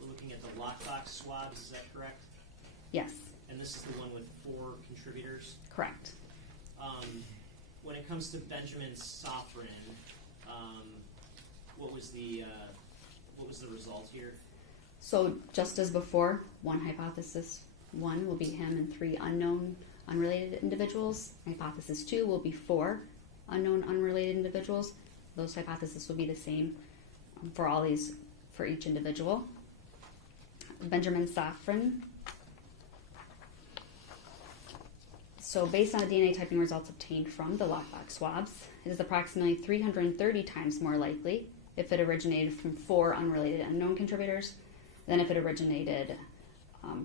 we're looking at the lockbox swabs, is that correct? Yes, And this is the one with 4 contributors. correct. When it comes to Benjamin Safran, what was the result here? So just as before, 1 hypothesis 1 will be him, and 3 unknown unrelated individuals. Hypothesis 2 will be 4 unknown unrelated individuals. Those hypotheses will be the same for all these, for each individual. Benjamin Safran. So based on the DNA typing results obtained from the lockbox swabs, it is approximately 330 times more likely if it originated from 4 unrelated unknown contributors than if it originated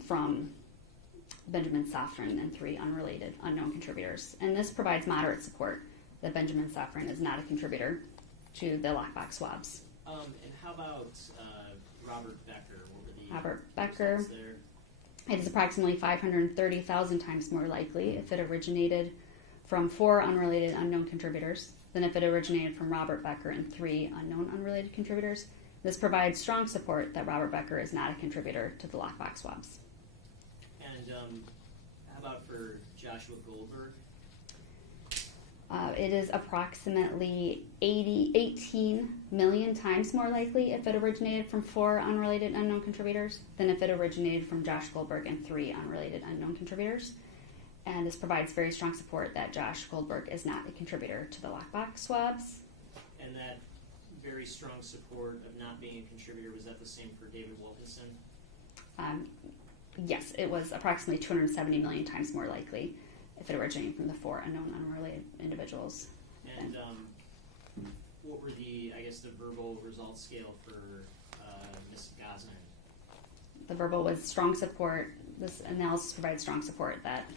from Benjamin Safran and 3 unrelated unknown contributors. And this provides moderate support that Benjamin Safran is not a contributor to the lockbox swabs. And how about Robert Becker? What were the Robert Becker. results there? It is approximately 530,000 times more likely if it originated from 4 unrelated unknown contributors than if it originated from Robert Becker and 3 unknown unrelated contributors. This provides strong support that Robert Becker is not a contributor to the lockbox swabs. And how about for Joshua Goldberg? It is approximately 18 million times more likely if it originated from 4 unrelated unknown contributors than if it originated from Josh Goldberg and 3 unrelated unknown contributors. And this provides very strong support that Josh Goldberg is not a contributor to the lockbox swabs. And that very strong support of not being a contributor, was that the same for David Wilkinson? Yes, it was approximately 270 million times more likely if it originated from the 4 unknown unrelated individuals. And what were the verbal results scale for Ms. Gosman? The verbal was strong support. This analysis provides strong support that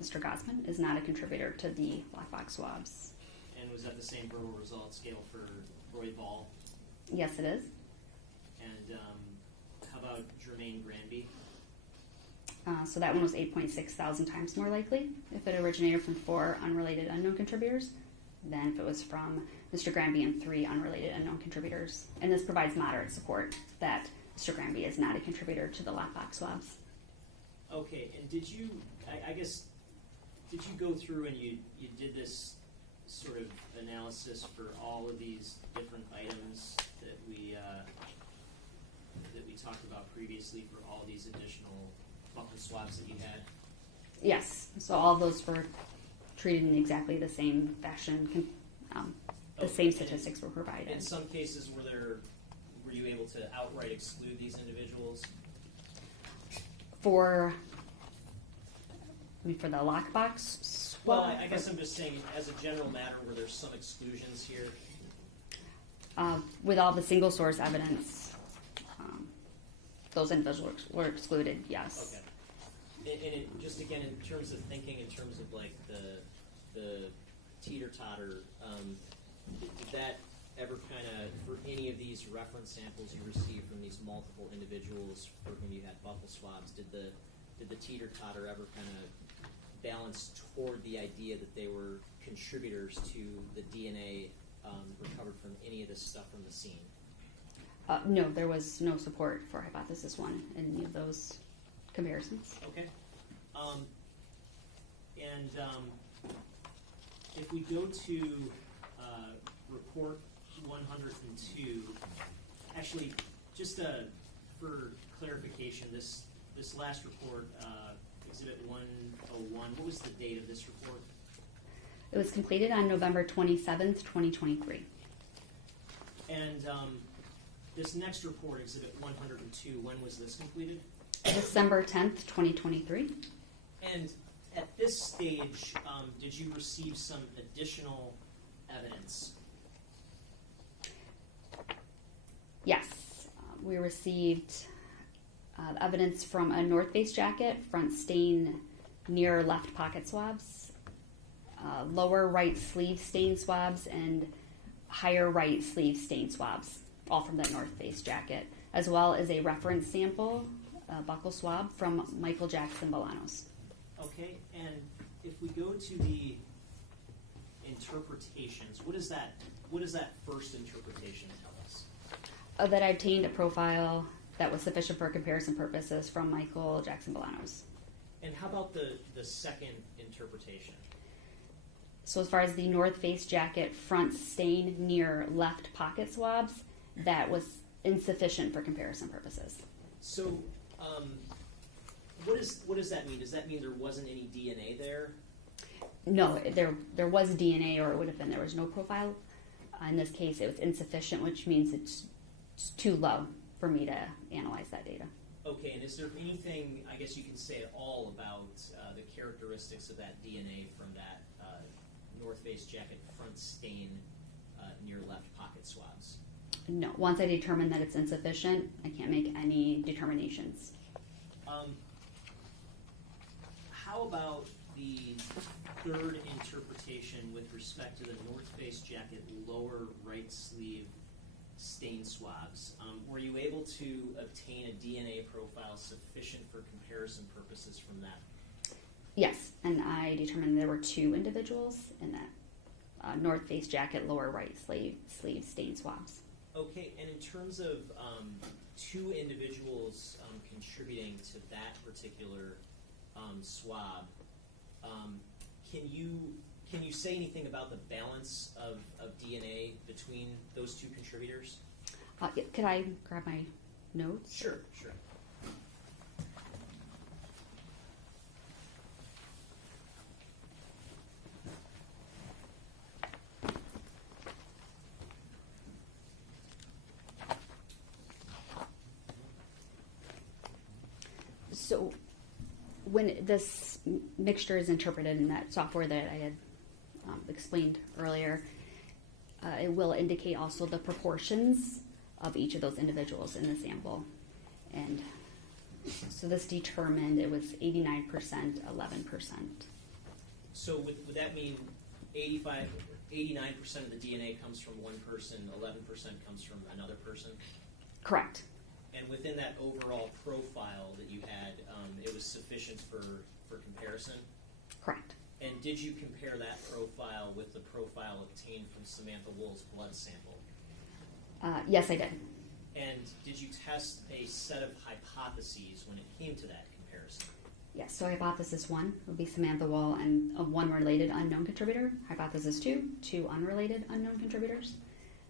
Mr. Gosman is not a contributor to the lockbox swabs. And was that the same verbal results scale for Roy Ball? Yes, it is. And how about Jermaine Granby? So that one was 8.6 thousand times more likely if it originated from 4 unrelated unknown contributors than if it was from Mr. Granby and 3 unrelated unknown contributors. And this provides moderate support that Mr. Granby is not a contributor to the lockbox swabs. Okay, and did you, did you go through and you did this sort of analysis for all of these different items that we talked about previously for all these additional buccal swabs that you had? Yes, so all of those were treated in exactly the same fashion. The same statistics were provided. In some cases, were you able to outright exclude these individuals? For the lockbox swab? Well, I guess I'm just saying, as a general matter, were there some exclusions here? With all the single source evidence, those individuals were excluded, yes. Okay. And just again, in terms of thinking, in terms of like the teeter-totter, did that ever kind of, for any of these reference samples you received from these multiple individuals for whom you had buccal swabs, did the teeter-totter ever kind of balance toward the idea that they were contributors to the DNA recovered from any of this stuff from the scene? No, there was no support for hypothesis 1 in any of those comparisons. Okay. If we go to report 102, actually, just for clarification, this last report, Exhibit 101, what was the date of this report? It was completed on November 27th, 2023. And this next report, Exhibit 102, when was this completed? December 10th, 2023. And at this stage, did you receive some additional evidence? Yes, we received evidence from a North Face jacket, front stain near left pocket swabs, lower right sleeve stain swabs, and higher right sleeve stain swabs, all from that North Face jacket, as well as a reference sample, buccal swab from Michael Jackson-Bolanos. Okay, and if we go to the interpretations, what does that first interpretation tell us? That I obtained a profile that was sufficient for comparison purposes from Michael Jackson-Bolanos. And how about the second interpretation? So as far as the North Face jacket front stain near left pocket swabs, that was insufficient for comparison purposes. So What does that mean? Does that mean there wasn't any DNA there? No, there was DNA, or it would have been there was no profile. In this case, it was insufficient, which means it's too low for me to analyze that data. Okay, and is there anything, I guess you can say at all, about the characteristics of that DNA from that North Face jacket front stain near left pocket swabs? No, once I determine that it's insufficient, I can't make any determinations. How about the third interpretation with respect to the North Face jacket lower right sleeve stain swabs? Were you able to obtain a DNA profile sufficient for comparison purposes from that? Yes, and I determined there were 2 individuals in that North Face jacket lower right sleeve stain swabs. Okay, and in terms of 2 individuals contributing to that particular swab, can you say anything about the balance of DNA between those 2 contributors? Could I grab my notes? Sure. So when this mixture is interpreted in that software that I had explained earlier, it will indicate also the proportions of each of those individuals in the sample. And so this determined it was 89%, 11%. So would that mean 89% of the DNA comes from one person, 11% comes from another person? Correct. And within that overall profile that you had, it was sufficient for comparison? Correct. And did you compare that profile with the profile obtained from Samantha Woll's blood sample? Yes, I did. And did you test a set of hypotheses when it came to that comparison? Yes, so hypothesis 1 would be Samantha Woll and 1 related unknown contributor. Hypothesis 2, 2 unrelated unknown contributors.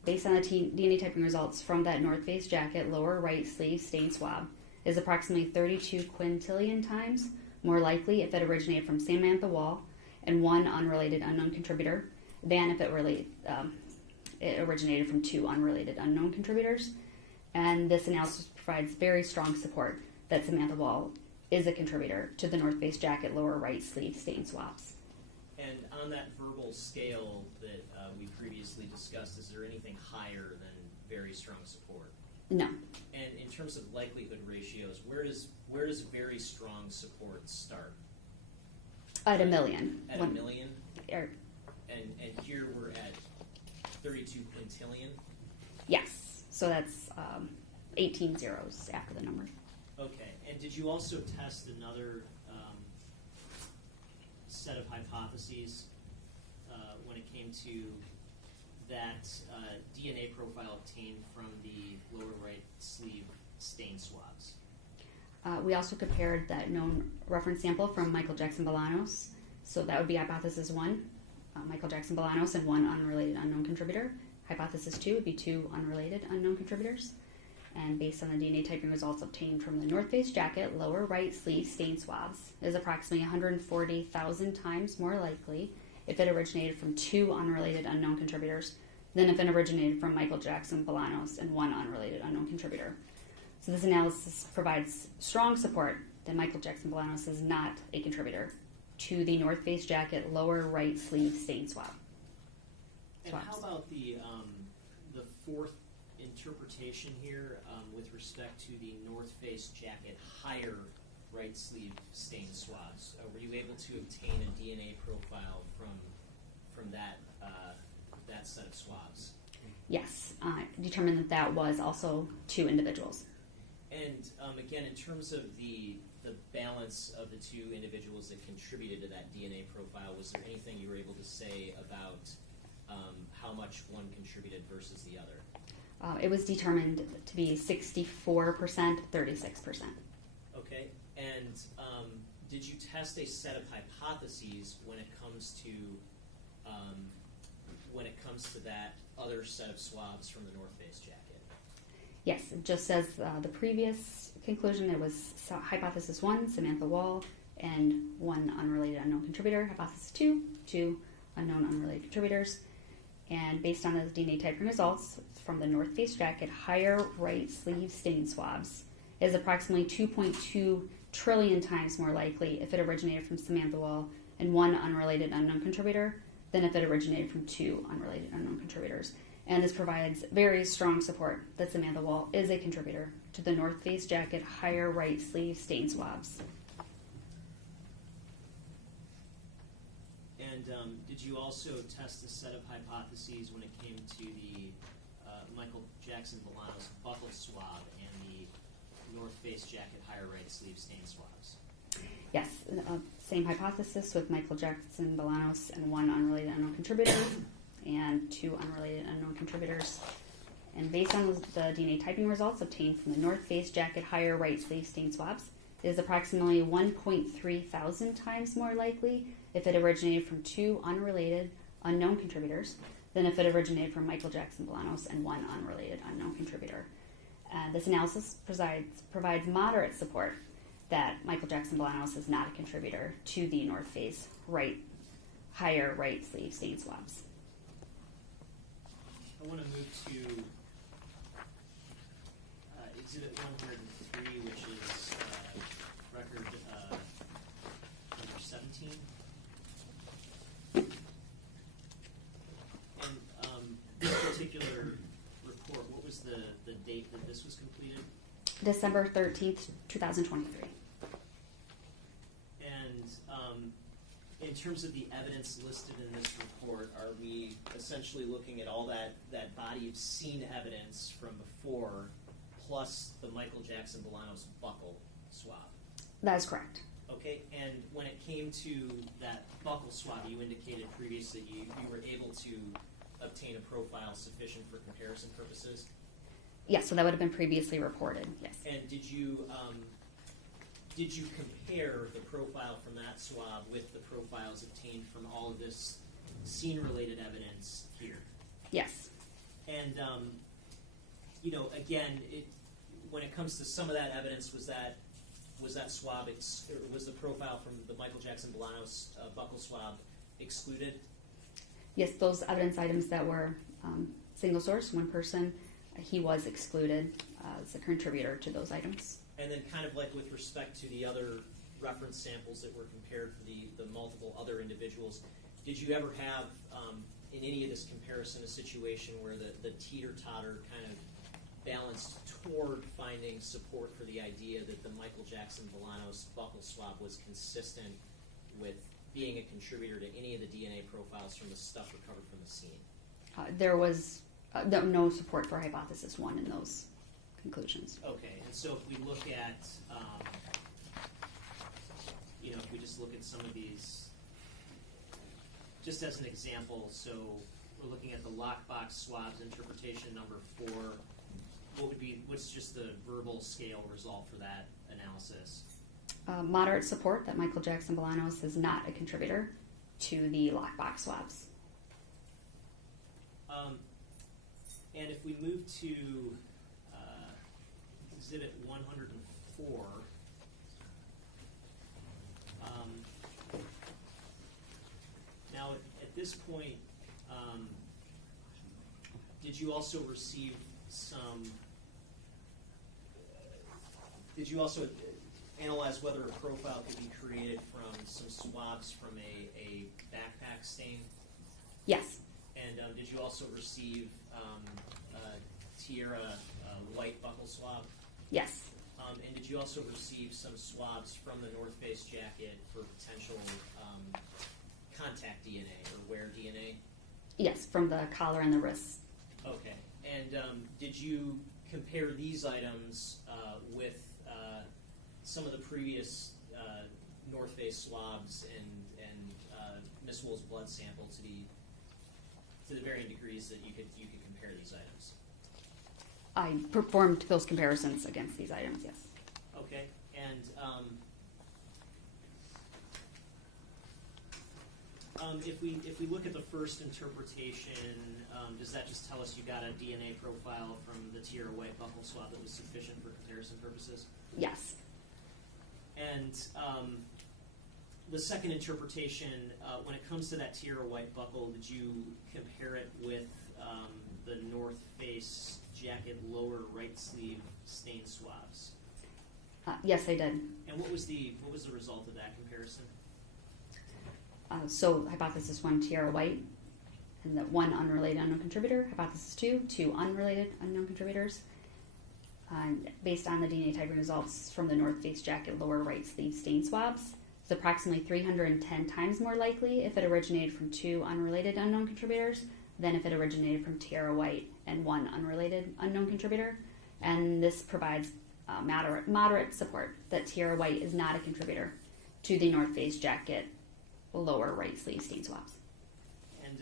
Based on the DNA typing results from that North Face jacket lower right sleeve stain swab, is approximately 32 quintillion times more likely if it originated from Samantha Woll and 1 unrelated unknown contributor than if it originated from 2 unrelated unknown contributors. And this analysis provides very strong support that Samantha Woll is a contributor to the North Face jacket lower right sleeve stain swabs. And on that verbal scale that we previously discussed, is there anything higher than very strong support? No. And in terms of likelihood ratios, where does very strong support start? At 1 million. At 1 million? And here we're at 32 quintillion? yes. So that's 18 zeros after the number. Okay. And did you also test another set of hypotheses when it came to that DNA profile obtained from the lower right sleeve stain swabs? We also compared that known reference sample from Michael Jackson-Bolanos. So that would be hypothesis 1, Michael Jackson-Bolanos, and 1 unrelated unknown contributor. Hypothesis 2 would be 2 unrelated unknown contributors. And based on the DNA typing results obtained from the North Face jacket lower right sleeve stain swabs, is approximately 140,000 times more likely if it originated from 2 unrelated unknown contributors than if it originated from Michael Jackson-Bolanos and 1 unrelated unknown contributor. So this analysis provides strong support that Michael Jackson-Bolanos is not a contributor to the North Face jacket lower right sleeve stain swab. And how about the fourth interpretation here with respect to the North Face jacket higher right sleeve stain swabs? Were you able to obtain a DNA profile from that set of swabs? Yes, determined that was also 2 individuals. And again, in terms of the balance of the 2 individuals that contributed to that DNA profile, was there anything you were able to say about how much one contributed versus the other? It was determined to be 64%, 36%. Okay, and did you test a set of hypotheses when it comes to that other set of swabs from the North Face jacket? Yes, just as the previous conclusion, it was hypothesis 1, Samantha Woll, and 1 unrelated unknown contributor. Hypothesis 2, 2 unknown unrelated contributors. And based on the DNA typing results from the North Face jacket, higher right sleeve stain swabs is approximately 2.2 trillion times more likely if it originated from Samantha Woll and 1 unrelated unknown contributor than if it originated from 2 unrelated unknown contributors. And this provides very strong support that Samantha Woll is a contributor to the North Face jacket higher right sleeve stain swabs. And did you also test a set of hypotheses when it came to the Michael Jackson-Bolanos buccal swab and the North Face jacket higher right sleeve stain swabs? Yes, same hypothesis with Michael Jackson-Bolanos and 1 unrelated unknown contributor and 2 unrelated unknown contributors. And based on the DNA typing results obtained from the North Face jacket higher right sleeve stain swabs, it is approximately 1.3 thousand times more likely if it originated from 2 unrelated unknown contributors than if it originated from Michael Jackson-Bolanos and 1 unrelated unknown contributor. This analysis provides moderate support that Michael Jackson-Bolanos is not a contributor to the North Face higher right sleeve stain swabs. I want to move to Exhibit 103, which is record number 17. And this particular report, what was the date that this was completed? December 13th, 2023. And in terms of the evidence listed in this report, are we essentially looking at all that body of scene evidence from before, plus the Michael Jackson-Bolanos buccal swab? That is correct. Okay, and when it came to that buccal swab, you indicated previously you were able to obtain a profile sufficient for comparison purposes? Yes, so that would have been previously reported, yes. And did you compare the profile from that swab with the profiles obtained from all of this scene-related evidence here? Yes. And again, when it comes to some of that evidence, was that swab or was the profile from the Michael Jackson-Bolanos buccal swab excluded? Yes, those evidence items that were single source, one person, he was excluded as a contributor to those items. And then kind of like with respect to the other reference samples that were compared for the multiple other individuals, did you ever have in any of this comparison a situation where the teeter-totter kind of balanced toward finding support for the idea that the Michael Jackson-Bolanos buccal swab was consistent with being a contributor to any of the DNA profiles from the stuff recovered from the scene? There was no support for hypothesis 1 in those conclusions. Okay, and so if we look at, if we just look at some of these, just as an example, so we're looking at the lockbox swabs interpretation number 4. What's just the verbal scale result for that analysis? Moderate support that Michael Jackson-Bolanos is not a contributor to the lockbox swabs. And if we move to Exhibit 104, now at this point, did you also receive did you also analyze whether a profile could be created from some swabs from a backpack stain? Yes. And did you also receive Tierra white buccal swab? Yes. And did you also receive some swabs from the North Face jacket for potential contact DNA or wear DNA? Yes, from the collar and the wrists. Okay. And did you compare these items with some of the previous North Face swabs and Ms. Woll's blood sample to the varying degrees that you could compare these items? I performed those comparisons against these items, yes. Okay. And if we look at the first interpretation, does that just tell us you got a DNA profile from the Tierra White buccal swab that was sufficient for comparison purposes? Yes. And the second interpretation, when it comes to that Tierra White buckle, did you compare it with the North Face jacket lower right sleeve stain swabs? Yes, I did. And what was the result of that comparison? So hypothesis 1, Tierra White, and the 1 unrelated unknown contributor. Hypothesis 2, 2 unrelated unknown contributors. Based on the DNA typing results from the North Face jacket lower right sleeve stain swabs, it's approximately 310 times more likely if it originated from 2 unrelated unknown contributors than if it originated from Tierra White and 1 unrelated unknown contributor. And this provides moderate support that Tierra White is not a contributor to the North Face jacket lower right sleeve stain swabs. And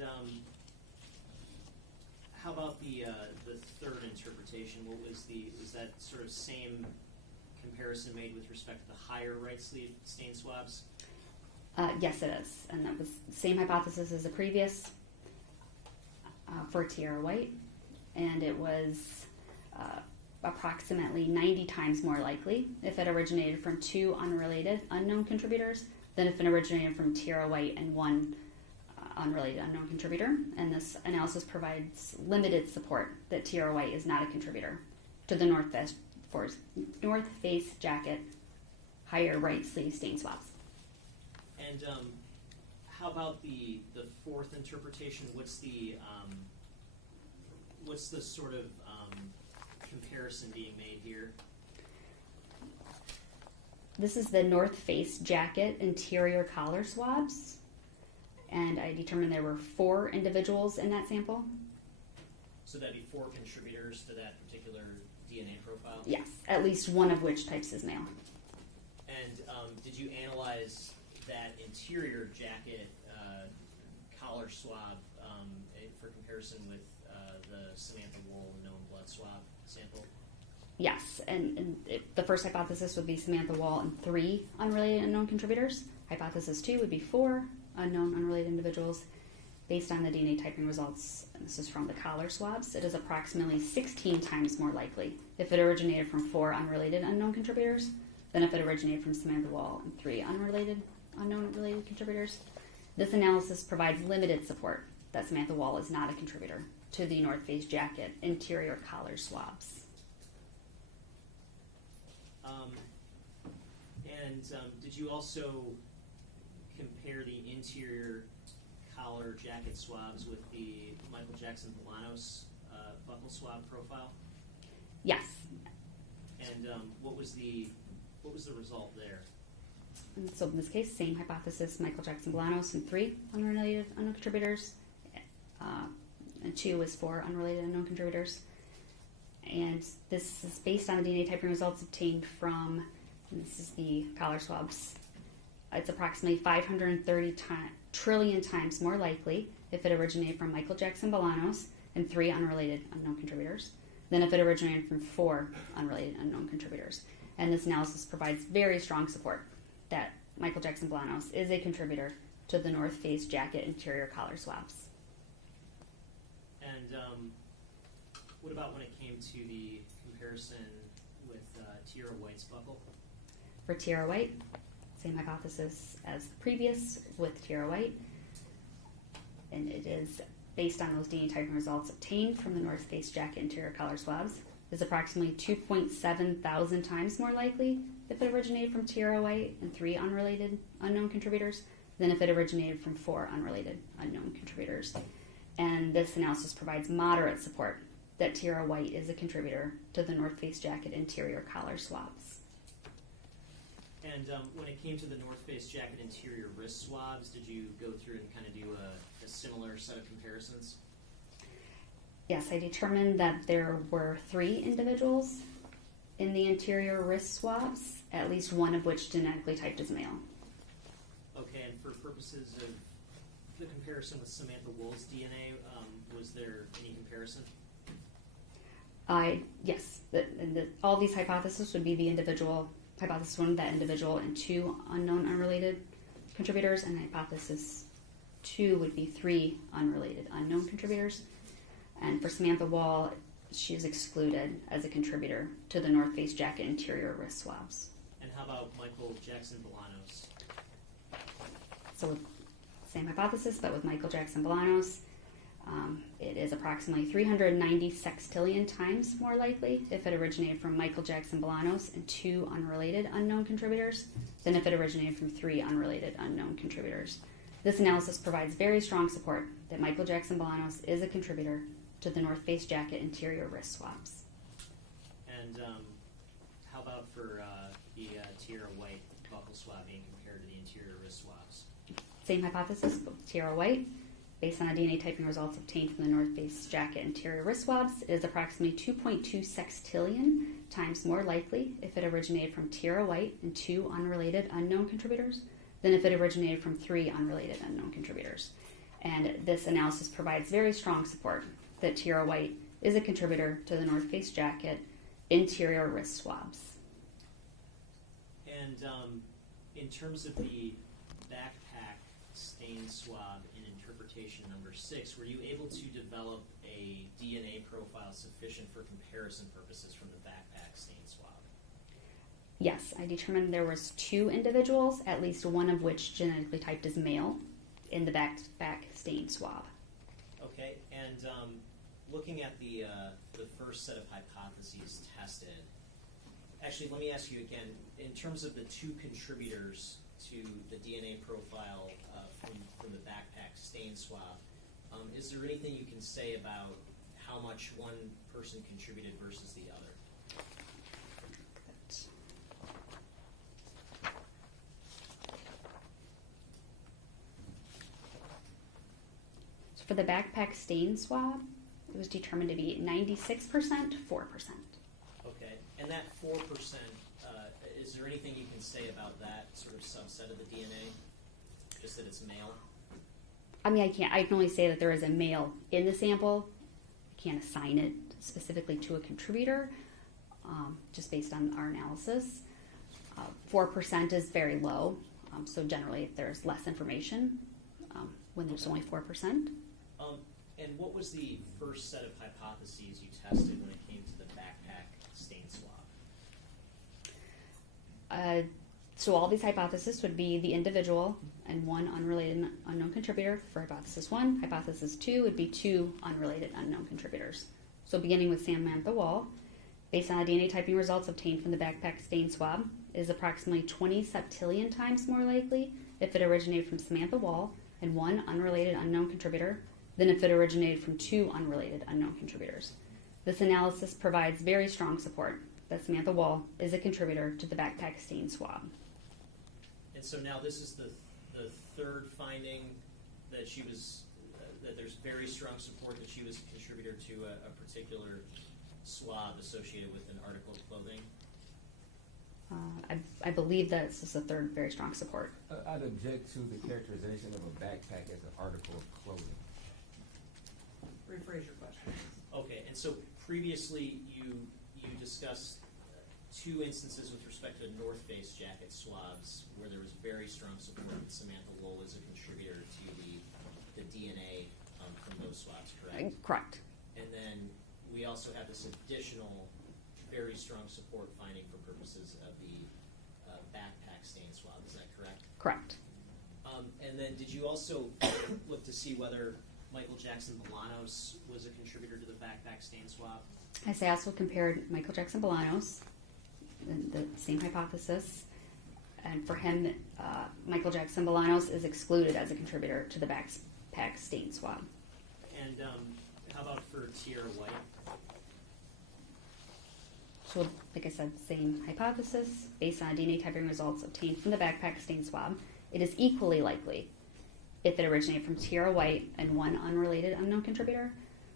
how about the third interpretation? Was that sort of same comparison made with respect to the higher right sleeve stain swabs? Yes, it is, and that was the same hypothesis as the previous for Tierra White, and it was approximately 90 times more likely if it originated from 2 unrelated unknown contributors than if it originated from Tierra White and 1 unrelated unknown contributor. And this analysis provides limited support that Tierra White is not a contributor to the North Face jacket higher right sleeve stain swabs. And how about the fourth interpretation? What's the sort of comparison being made here? This is the North Face jacket interior collar swabs, and I determined there were 4 individuals in that sample. So that'd be 4 contributors to that particular DNA profile? Yes, at least one of which types is male. And did you analyze that interior jacket collar swab for comparison with the Samantha Woll known blood swab sample? Yes, and the first hypothesis would be Samantha Woll and 3 unrelated unknown contributors. Hypothesis 2 would be 4 unknown unrelated individuals. Based on the DNA typing results, and this is from the collar swabs, it is approximately 16 times more likely if it originated from 4 unrelated unknown contributors than if it originated from Samantha Woll and 3 unrelated unknown related contributors. This analysis provides limited support that Samantha Woll is not a contributor to the North Face jacket interior collar swabs. Did you also compare the interior collar jacket swabs with the Michael Jackson-Bolanos buccal swab profile? Yes. And what was the result there? And so in this case, same hypothesis, Michael Jackson-Bolanos and 3 unrelated unknown contributors, and 2 is 4 unrelated unknown contributors. And this is based on the DNA typing results obtained from, and this is the collar swabs. It's approximately 530 trillion times more likely if it originated from Michael Jackson-Bolanos and 3 unrelated unknown contributors than if it originated from 4 unrelated unknown contributors. And this analysis provides very strong support that Michael Jackson-Bolanos is a contributor to the North Face jacket interior collar swabs. And what about when it came to the comparison with Tierra White's buckle? For Tierra White, same hypothesis as the previous with Tierra White, and it is based on those DNA typing results obtained from the North Face jacket interior collar swabs, is approximately 2.7 thousand times more likely if it originated from Tierra White and 3 unrelated unknown contributors than if it originated from 4 unrelated unknown contributors. And this analysis provides moderate support that Tierra White is a contributor to the North Face jacket interior collar swabs. And when it came to the North Face jacket interior wrist swabs, did you go through and kind of do a similar set of comparisons? Yes, I determined that there were 3 individuals in the interior wrist swabs, at least one of which genetically typed as male. Okay, and for purposes of the comparison with Samantha Woll's DNA, was there any comparison? Yes, all these hypotheses would be the individual, hypothesis 1, that individual, and 2 unknown unrelated contributors, and hypothesis 2 would be 3 unrelated unknown contributors. And for Samantha Woll, she is excluded as a contributor to the North Face jacket interior wrist swabs. And how about Michael Jackson-Bolanos? So with same hypothesis, but with Michael Jackson-Bolanos, it is approximately 390 sextillion times more likely if it originated from Michael Jackson-Bolanos and 2 unrelated unknown contributors than if it originated from 3 unrelated unknown contributors. This analysis provides very strong support that Michael Jackson-Bolanos is a contributor to the North Face jacket interior wrist swabs. And how about for the Tierra White buccal swab being compared to the interior wrist swabs? Same hypothesis, but with Tierra White. Based on the DNA typing results obtained from the North Face jacket interior wrist swabs, it is approximately 2.2 sextillion times more likely if it originated from Tierra White and 2 unrelated unknown contributors than if it originated from 3 unrelated unknown contributors. And this analysis provides very strong support that Tierra White is a contributor to the North Face jacket interior wrist swabs. And in terms of the backpack stain swab in interpretation number 6, were you able to develop a DNA profile sufficient for comparison purposes from the backpack stain swab? Yes, I determined there was 2 individuals, at least one of which genetically typed as male, in the backpack stain swab. Okay, and looking at the first set of hypotheses tested, actually, let me ask you again, in terms of the 2 contributors to the DNA profile from the backpack stain swab, is there anything you can say about how much one person contributed versus the other? So for the backpack stain swab, it was determined to be 96%, 4%. Okay, and that 4%, is there anything you can say about that sort of subset of the DNA? Just that it's male? I mean, I can only say that there is a male in the sample. I can't assign it specifically to a contributor, just based on our analysis. 4% is very low, so generally there's less information when there's only 4%. And what was the first set of hypotheses you tested when it came to the backpack stain swab? So all these hypotheses would be the individual and 1 unrelated unknown contributor for hypothesis 1. Hypothesis 2 would be 2 unrelated unknown contributors. So beginning with Samantha Woll, based on the DNA typing results obtained from the backpack stain swab, it is approximately 20 septillion times more likely if it originated from Samantha Woll and 1 unrelated unknown contributor than if it originated from 2 unrelated unknown contributors. This analysis provides very strong support that Samantha Woll is a contributor to the backpack stain swab. And so now this is the third finding that she was, that there's very strong support that she was a contributor to a particular swab associated with an article of clothing? I believe that this is the third very strong support. I'd object to the characterization of a backpack as an article of clothing. Rephrase your question. Okay, and so previously you discussed 2 instances with respect to North Face jacket swabs where there was very strong support that Samantha Woll is a contributor to the DNA from those swabs, correct? Correct. And then we also have this additional very strong support finding for purposes of the backpack stain swab. Is that correct? Correct. And then did you also look to see whether Michael Jackson-Bolanos was a contributor to the backpack stain swab? I also compared Michael Jackson-Bolanos, the same hypothesis, and for him, Michael Jackson-Bolanos is excluded as a contributor to the backpack stain swab. And how about for Tierra White? So, like I said, same hypothesis. Based on DNA typing results obtained from the backpack stain swab, it is equally likely if it originated from Tierra White and 1 unrelated unknown contributor,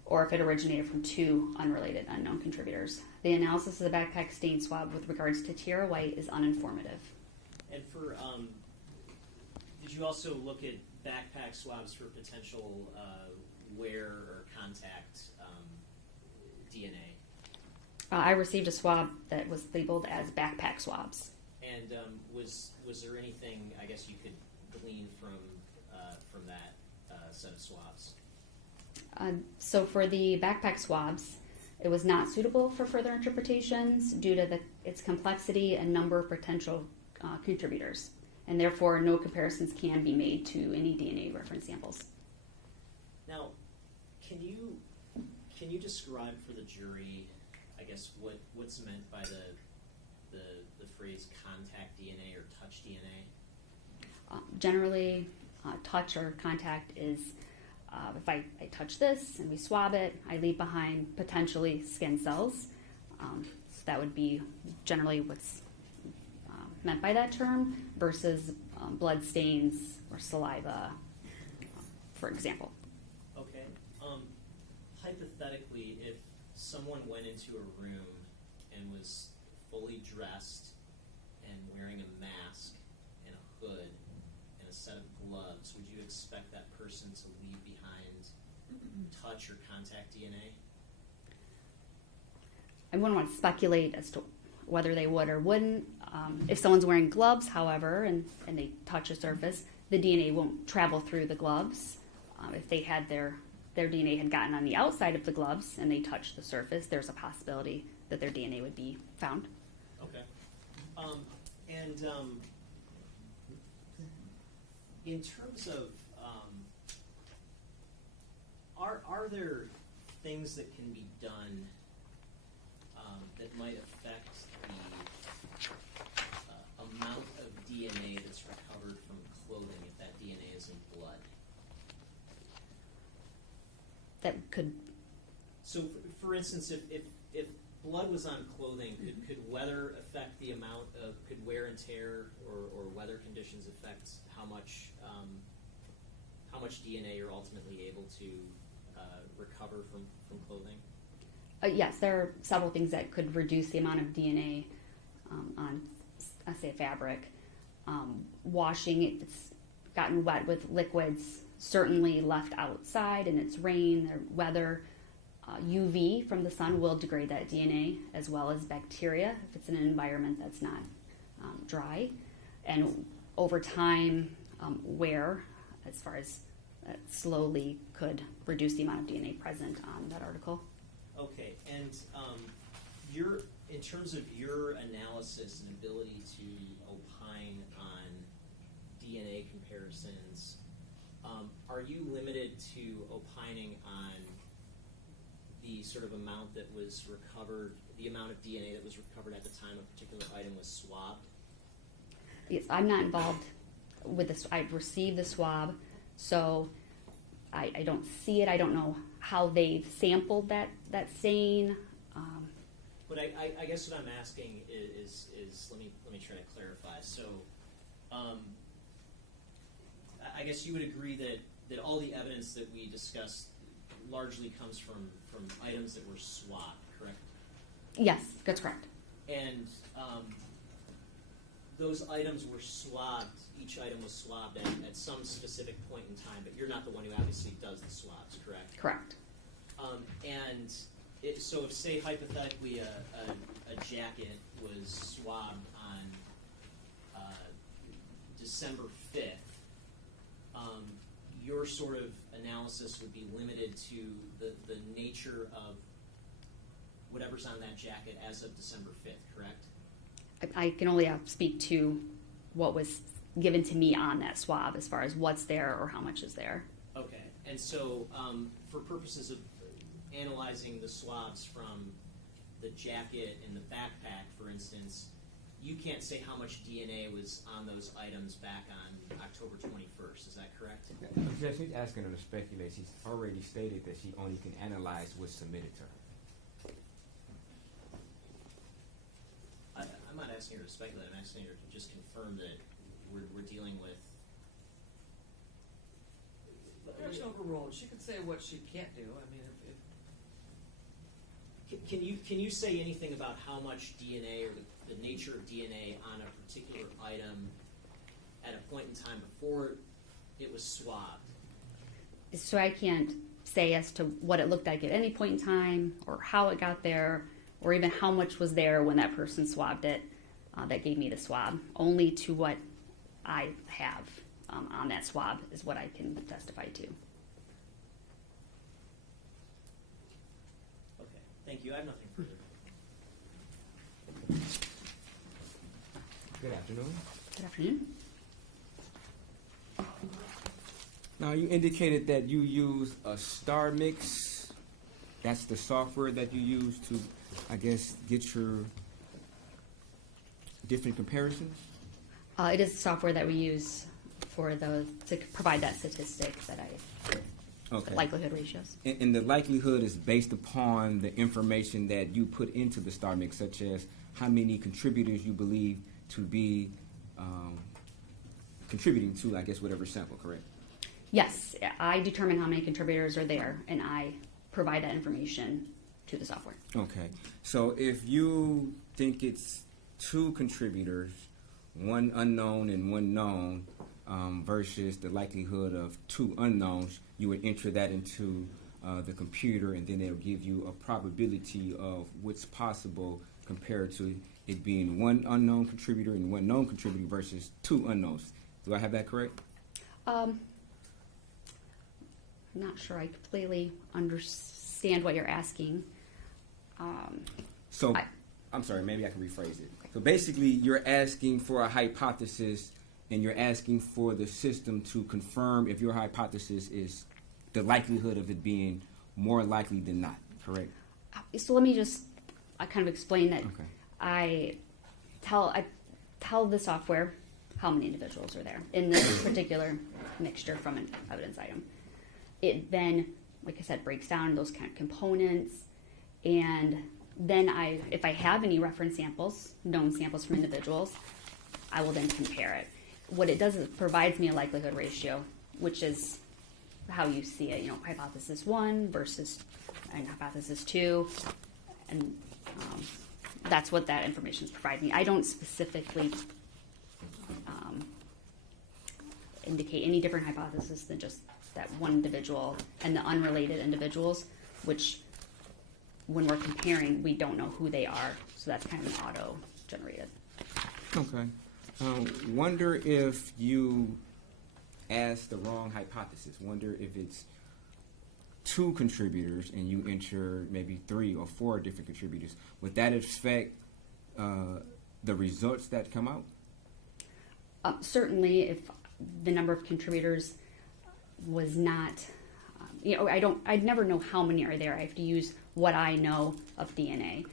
or if it originated from 2 unrelated unknown contributors. The analysis of the backpack stain swab with regards to Tierra White is uninformative. And for, did you also look at backpack swabs for potential wear or contact DNA? I received a swab that was labeled as backpack swabs. And was there anything, I guess, you could glean from that? set of swabs? So for the backpack swabs, it was not suitable for further interpretations due to its complexity and number of potential contributors, and therefore no comparisons can be made to any DNA reference samples. Now, can you describe for the jury, I guess, what's meant by the phrase contact DNA or touch DNA? Generally, touch or contact is if I touch this and we swab it, I leave behind potentially skin cells. So that would be generally what's meant by that term versus blood stains or saliva, for example. Okay. Hypothetically, if someone went into a room and was fully dressed and wearing a mask and a hood and a set of gloves, would you expect that person to leave behind touch or contact DNA? I wouldn't want to speculate as to whether they would or wouldn't. If someone's wearing gloves, however, and they touch a surface, the DNA won't travel through the gloves. If they had their DNA had gotten on the outside of the gloves and they touched the surface, there's a possibility that their DNA would be found. Okay. In terms of, are there things that can be done that might affect the amount of DNA that's recovered from clothing if that DNA is in blood? That could, So, for instance, if blood was on clothing, could weather affect the amount of, could wear and tear or weather conditions affect how much DNA you're ultimately able to recover from clothing? yes, there are several things that could reduce the amount of DNA on, say, fabric. Washing it, it's gotten wet with liquids, certainly left outside and it's rain or weather. UV from the sun will degrade that DNA, as well as bacteria if it's in an environment that's not dry. And over time, wear, as far as slowly could reduce the amount of DNA present on that article. Okay, and in terms of your analysis and ability to opine on DNA comparisons, are you limited to opining on the sort of amount that was recovered, the amount of DNA that was recovered at the time a particular item was swabbed? Yes, I'm not involved with this. I received the swab, so I don't see it. I don't know how they've sampled that stain. But I guess what I'm asking is let me try to clarify. So, I guess you would agree that all the evidence that we discussed largely comes from items that were swabbed, correct? Yes, that's correct. And those items were swabbed, each item was swabbed at some specific point in time, but you're not the one who obviously does the swabs, correct? Correct. So if, say, hypothetically, a jacket was swabbed on December 5th, your sort of analysis would be limited to the nature of whatever's on that jacket as of December 5th, correct? I can only speak to what was given to me on that swab as far as what's there or how much is there. Okay, and so for purposes of analyzing the swabs from the jacket and the backpack, for instance, you can't say how much DNA was on those items back on October 21st, is that correct? Judge, she's asking her to speculate. She's already stated that she only can analyze what's submitted to her. I'm not asking her to speculate, I'm asking her to just confirm that we're dealing with... Objection overruled. She could say what she can't do. I mean, Can you say anything about how much DNA or the nature of DNA on a particular item at a point in time before it was swabbed? So I can't say as to what it looked like at any point in time or how it got there or even how much was there when that person swabbed it that gave me the swab, only to what I have on that swab is what I can testify to. Okay, thank you. I have nothing further. Good afternoon. Good afternoon. Now, you indicated that you use a star mix. That's the software that you use to, I guess, get your different comparisons? It is software that we use for to provide that statistic that Okay. likelihood ratios. And the likelihood is based upon the information that you put into the star mix, such as how many contributors you believe to be contributing to, I guess, whatever sample, correct? Yes, I determine how many contributors are there, and I provide that information to the software. Okay. So if you think it's 2 contributors, one unknown and one known, versus the likelihood of 2 unknowns, you would enter that into the computer, and then it'll give you a probability of what's possible compared to it being 1 unknown contributor and 1 known contributor versus 2 unknowns. Do I have that correct? I'm not sure I completely understand what you're asking. So, I'm sorry, maybe I can rephrase it. So basically, you're asking for a hypothesis, and you're asking for the system to confirm if your hypothesis is the likelihood of it being more likely than not, correct? So let me just kind of explain that. Okay. I tell the software how many individuals are there in this particular mixture from an evidence item. It then, like I said, breaks down those kind of components, and then if I have any reference samples, known samples from individuals, I will then compare it. What it does is it provides me a likelihood ratio, which is how you see it, hypothesis 1 versus hypothesis 2, and that's what that information is providing me. I don't specifically indicate any different hypothesis than just that one individual and the unrelated individuals, which when we're comparing, we don't know who they are, so that's kind of an auto-generated. Okay. Wonder if you asked the wrong hypothesis. Wonder if it's 2 contributors and you enter maybe 3 or 4 different contributors. Would that affect the results that come out? Certainly, if the number of contributors was not, I'd never know how many are there. I have to use what I know of DNA,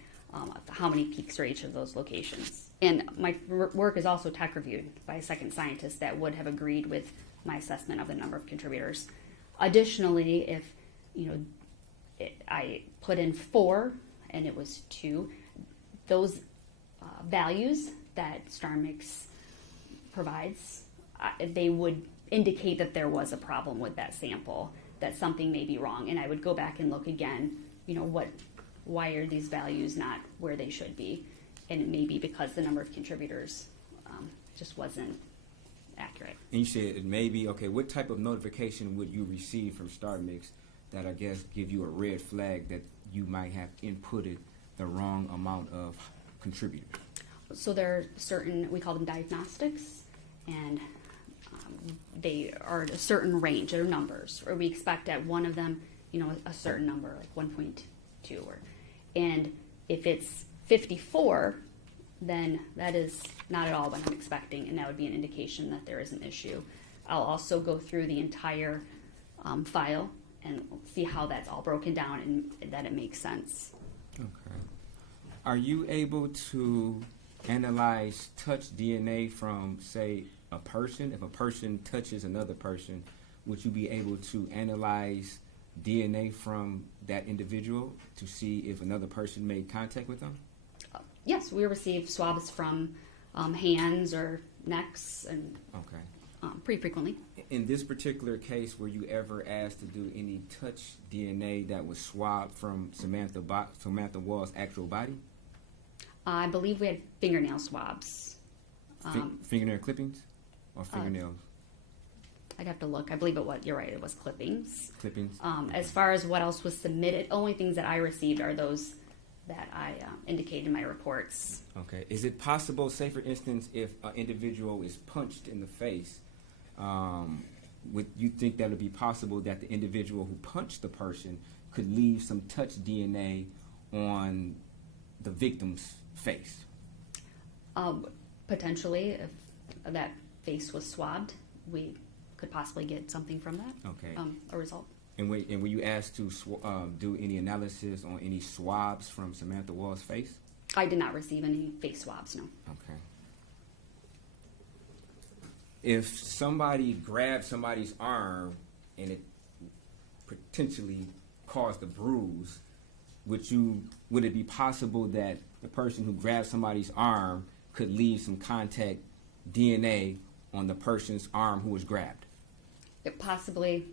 how many peaks are each of those locations. And my work is also tech reviewed by a second scientist that would have agreed with my assessment of the number of contributors. Additionally, if I put in 4 and it was 2, those values that StarMix provides, they would indicate that there was a problem with that sample, that something may be wrong, and I would go back and look again. Why are these values not where they should be? And it may be because the number of contributors just wasn't accurate. And you said it may be, okay, what type of notification would you receive from StarMix that I guess give you a red flag that you might have inputted the wrong amount of contributors? So there are certain, we call them diagnostics, and they are a certain range, they're numbers, or we expect at one of them, a certain number, like 1.2, and if it's 54, then that is not at all what I'm expecting, and that would be an indication that there is an issue. I'll also go through the entire file and see how that's all broken down and that it makes sense. Okay. Are you able to analyze touch DNA from, say, a person? If a person touches another person, would you be able to analyze DNA from that individual to see if another person made contact with them? Yes, we receive swabs from hands or necks, and Okay. pretty frequently. In this particular case, were you ever asked to do any touch DNA that was swabbed from Samantha Woll's actual body? I believe we had fingernail swabs. Fingernail clippings or fingernails? I'd have to look. I believe you're right, it was clippings. Clippings. As far as what else was submitted, only things that I received are those that I indicated in my reports. Okay. Is it possible, say for instance, if an individual is punched in the face, would you think that would be possible that the individual who punched the person could leave some touch DNA on the victim's face? Potentially, if that face was swabbed, we could possibly get something from that. Okay. A result. And were you asked to do any analysis on any swabs from Samantha Woll's face? I did not receive any face swabs, no. Okay. If somebody grabbed somebody's arm and it potentially caused a bruise, would it be possible that the person who grabbed somebody's arm could leave some contact DNA on the person's arm who was grabbed? Possibly,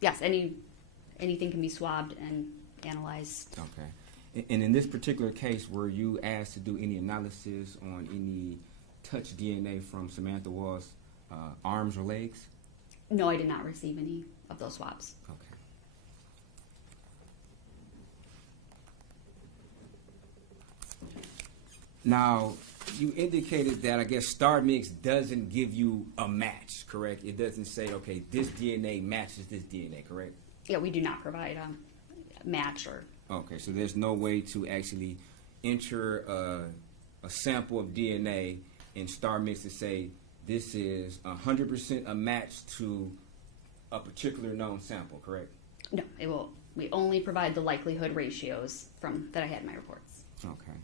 yes. Anything can be swabbed and analyzed. Okay. And in this particular case, were you asked to do any analysis on any touch DNA from Samantha Woll's arms or legs? No, I did not receive any of those swabs. Okay. Now, you indicated that I guess Star Mix doesn't give you a match, correct? It doesn't say, okay, this DNA matches this DNA, correct? Yeah, we do not provide a match or. Okay, so there's no way to actually enter a sample of DNA in Star Mix to say this is 100% a match to a particular known sample, correct? No, it will. We only provide the likelihood ratios that I had in my reports. Okay.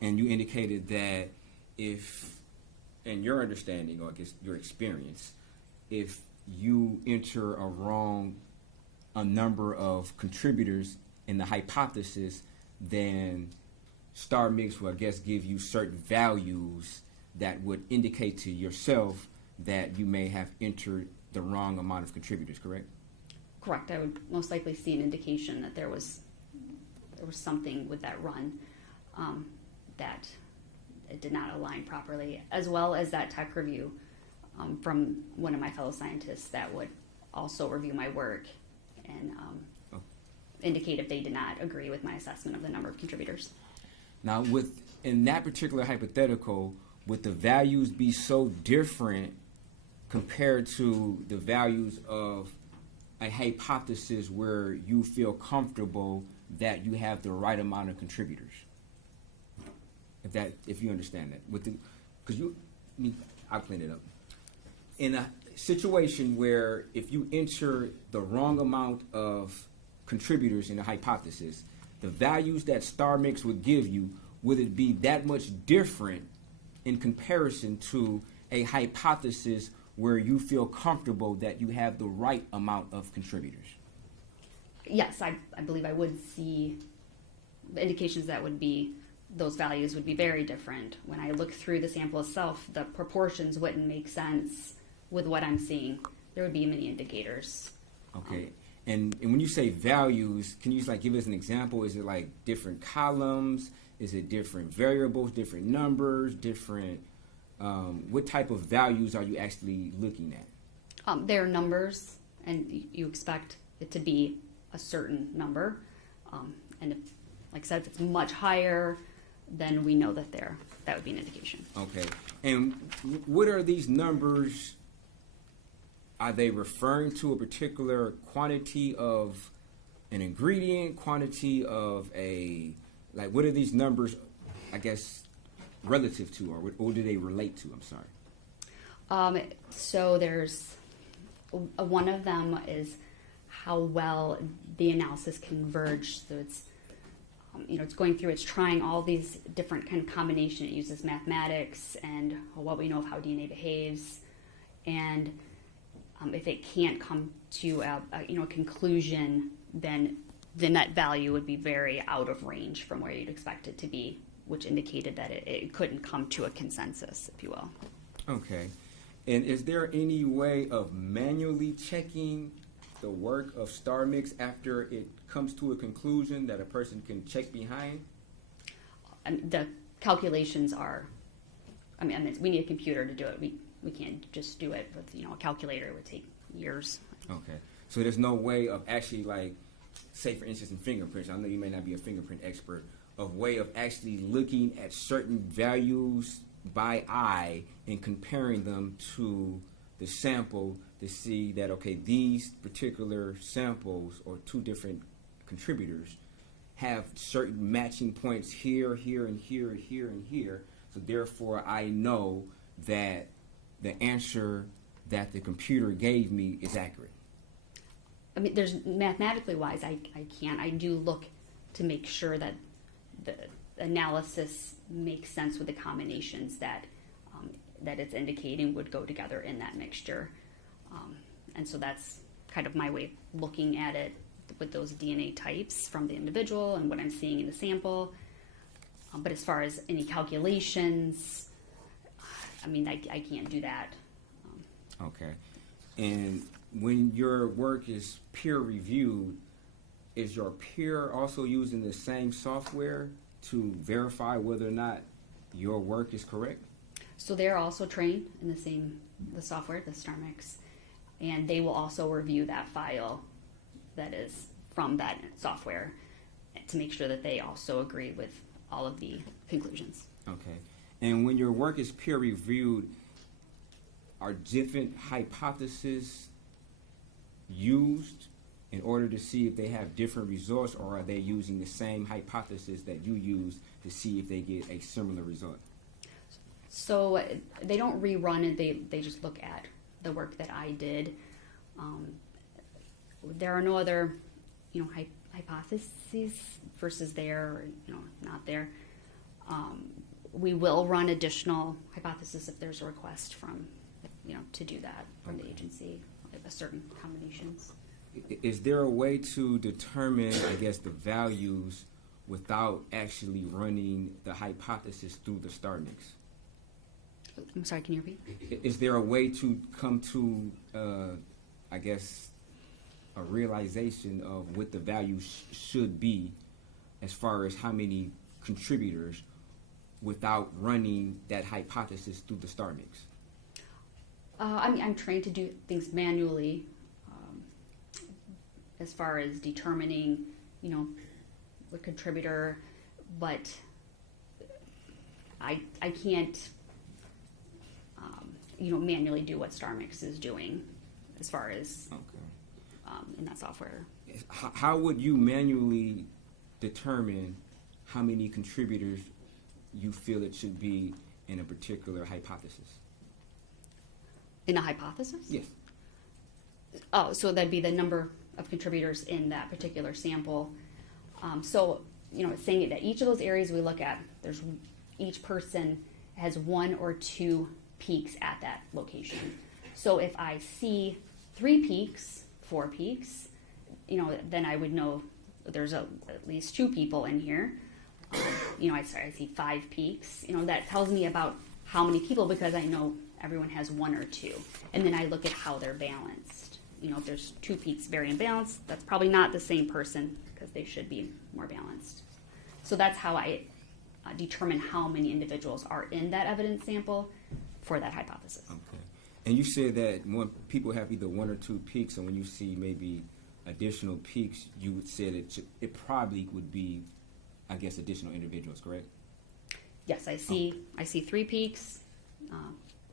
And you indicated that if, in your understanding, or I guess your experience, if you enter a number of contributors in the hypothesis, then Star Mix will, I guess, give you certain values that would indicate to yourself that you may have entered the wrong amount of contributors, correct? Correct. I would most likely see an indication that there was something with that run that it did not align properly, as well as that tech review from one of my fellow scientists that would also review my work and indicate if they did not agree with my assessment of the number of contributors. Now, in that particular hypothetical, would the values be so different compared to the values of a hypothesis where you feel comfortable that you have the right amount of contributors? If you understand that, I'll clean it up. In a situation where if you enter the wrong amount of contributors in a hypothesis, the values that Star Mix would give you, would it be that much different in comparison to a hypothesis where you feel comfortable that you have the right amount of contributors? Yes, I believe I would see indications that those values would be very different. When I look through the sample itself, the proportions wouldn't make sense with what I'm seeing. There would be many indicators. Okay. And when you say values, can you just give us an example? Is it like different columns? Is it different variables, different numbers, different, what type of values are you actually looking at? They're numbers, and you expect it to be a certain number. And if, like I said, if it's much higher, then we know that that would be an indication. Okay. And what are these numbers? Are they referring to a particular quantity of an ingredient, quantity of what are these numbers, I guess, relative to, or do they relate to? I'm sorry. So there's one of them is how well the analysis converged. So it's it's going through, it's trying all these different kind of combination. It uses mathematics and what we know of how DNA behaves, and if it can't come to a conclusion, then the net value would be very out of range from where you'd expect it to be, which indicated that it couldn't come to a consensus, if you will. Okay. And is there any way of manually checking the work of Star Mix after it comes to a conclusion that a person can check behind? The calculations are, we need a computer to do it. We can't just do it with a calculator. It would take years. Okay. So there's no way of actually, say for instance in fingerprints, I know you may not be a fingerprint expert, a way of actually looking at certain values by eye and comparing them to the sample to see that, okay, these particular samples or two different contributors have certain matching points here, here, and here, and here, and here. So therefore, I know that the answer that the computer gave me is accurate. I mean, there's mathematically wise, I can't. I do look to make sure that the analysis makes sense with the combinations that that it's indicating would go together in that mixture. And so that's kind of my way of looking at it with those DNA types from the individual and what I'm seeing in the sample. But as far as any calculations, I mean, I can't do that. Okay. And when your work is peer reviewed, is your peer also using the same software to verify whether or not your work is correct? So they're also trained in the software, the StarMix, and they will also review that file that is from that software to make sure that they also agree with all of the conclusions. Okay. And when your work is peer reviewed, are different hypotheses used in order to see if they have different results, or are they using the same hypothesis that you use to see if they get a similar result? So they don't rerun it, they just look at the work that I did. There are no other, hypotheses versus there, or, not there. We will run additional hypotheses if there's a request from, to do that from the agency, a certain combinations. Is there a way to determine, I guess, the values without actually running the hypothesis through the StarMix? I'm sorry, can you repeat? Is there a way to come to, I guess, a realization of what the value should be as far as how many contributors without running that hypothesis through the StarMix? I'm trained to do things manually as far as determining, the contributor, but I can't, manually do what StarMix is doing as far as in that software. How would you manually determine how many contributors you feel it should be in a particular hypothesis? In a hypothesis? Yes. Oh, so that'd be the number of contributors in that particular sample. It's saying that each of those areas we look at, each person has one or two peaks at that location. So if I see 3 peaks, 4 peaks, then I would know there's at least 2 people in here. I see 5 peaks. That tells me about how many people, because I know everyone has 1 or 2. And then I look at how they're balanced. If there's 2 peaks very imbalanced, that's probably not the same person because they should be more balanced. So that's how I determine how many individuals are in that evidence sample for that hypothesis. Okay. And you said that when people have either 1 or 2 peaks, and when you see maybe additional peaks, you would say that it probably would be, I guess, additional individuals, correct? Yes, I see 3 peaks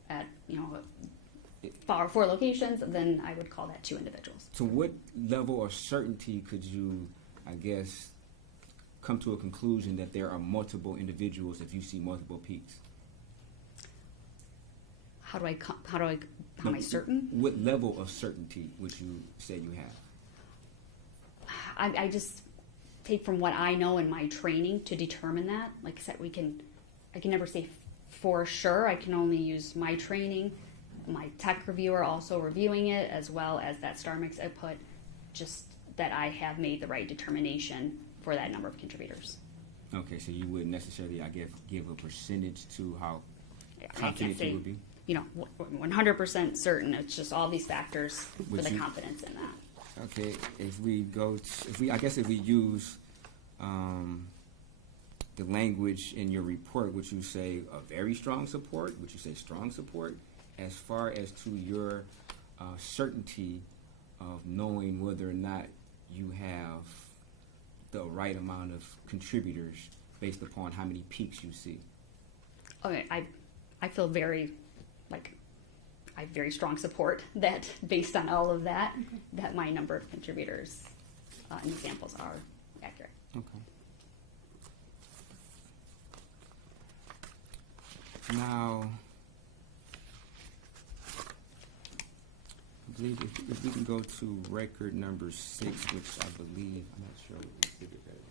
at 4 locations. Then I would call that 2 individuals. To what level of certainty could you, I guess, come to a conclusion that there are multiple individuals if you see multiple peaks? How am I certain? What level of certainty would you say you have? I just take from what I know in my training to determine that. Like I said, I can never say for sure. I can only use my training, my tech reviewer also reviewing it, as well as that StarMix output, just that I have made the right determination for that number of contributors. Okay, so you wouldn't necessarily, I guess, give a percentage to how I confident can't say, you would be? 100% certain. It's just all these factors for Would the you- confidence in that. Okay, if we use the language in your report, would you say a very strong support? Would you say strong support? As far as to your certainty of knowing whether or not you have the right amount of contributors based upon how many peaks you see? Okay, I feel very, like, I have very strong support that based on all of that, that my number of contributors in the samples are accurate. Okay. Now, I believe if we can go to record number 6, which I believe, I'm not sure what we figured that was.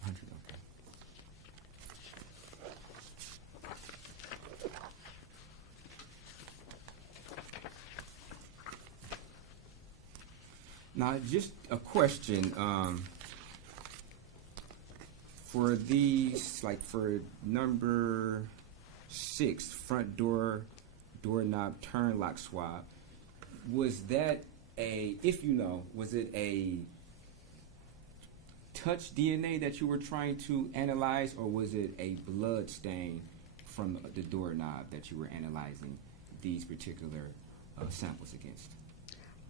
100, okay. Now, just a question. For these, like for number 6, front doorknob turn lock swab, was that was it a touch DNA that you were trying to analyze, or was it a blood stain from the doorknob that you were analyzing these particular samples against?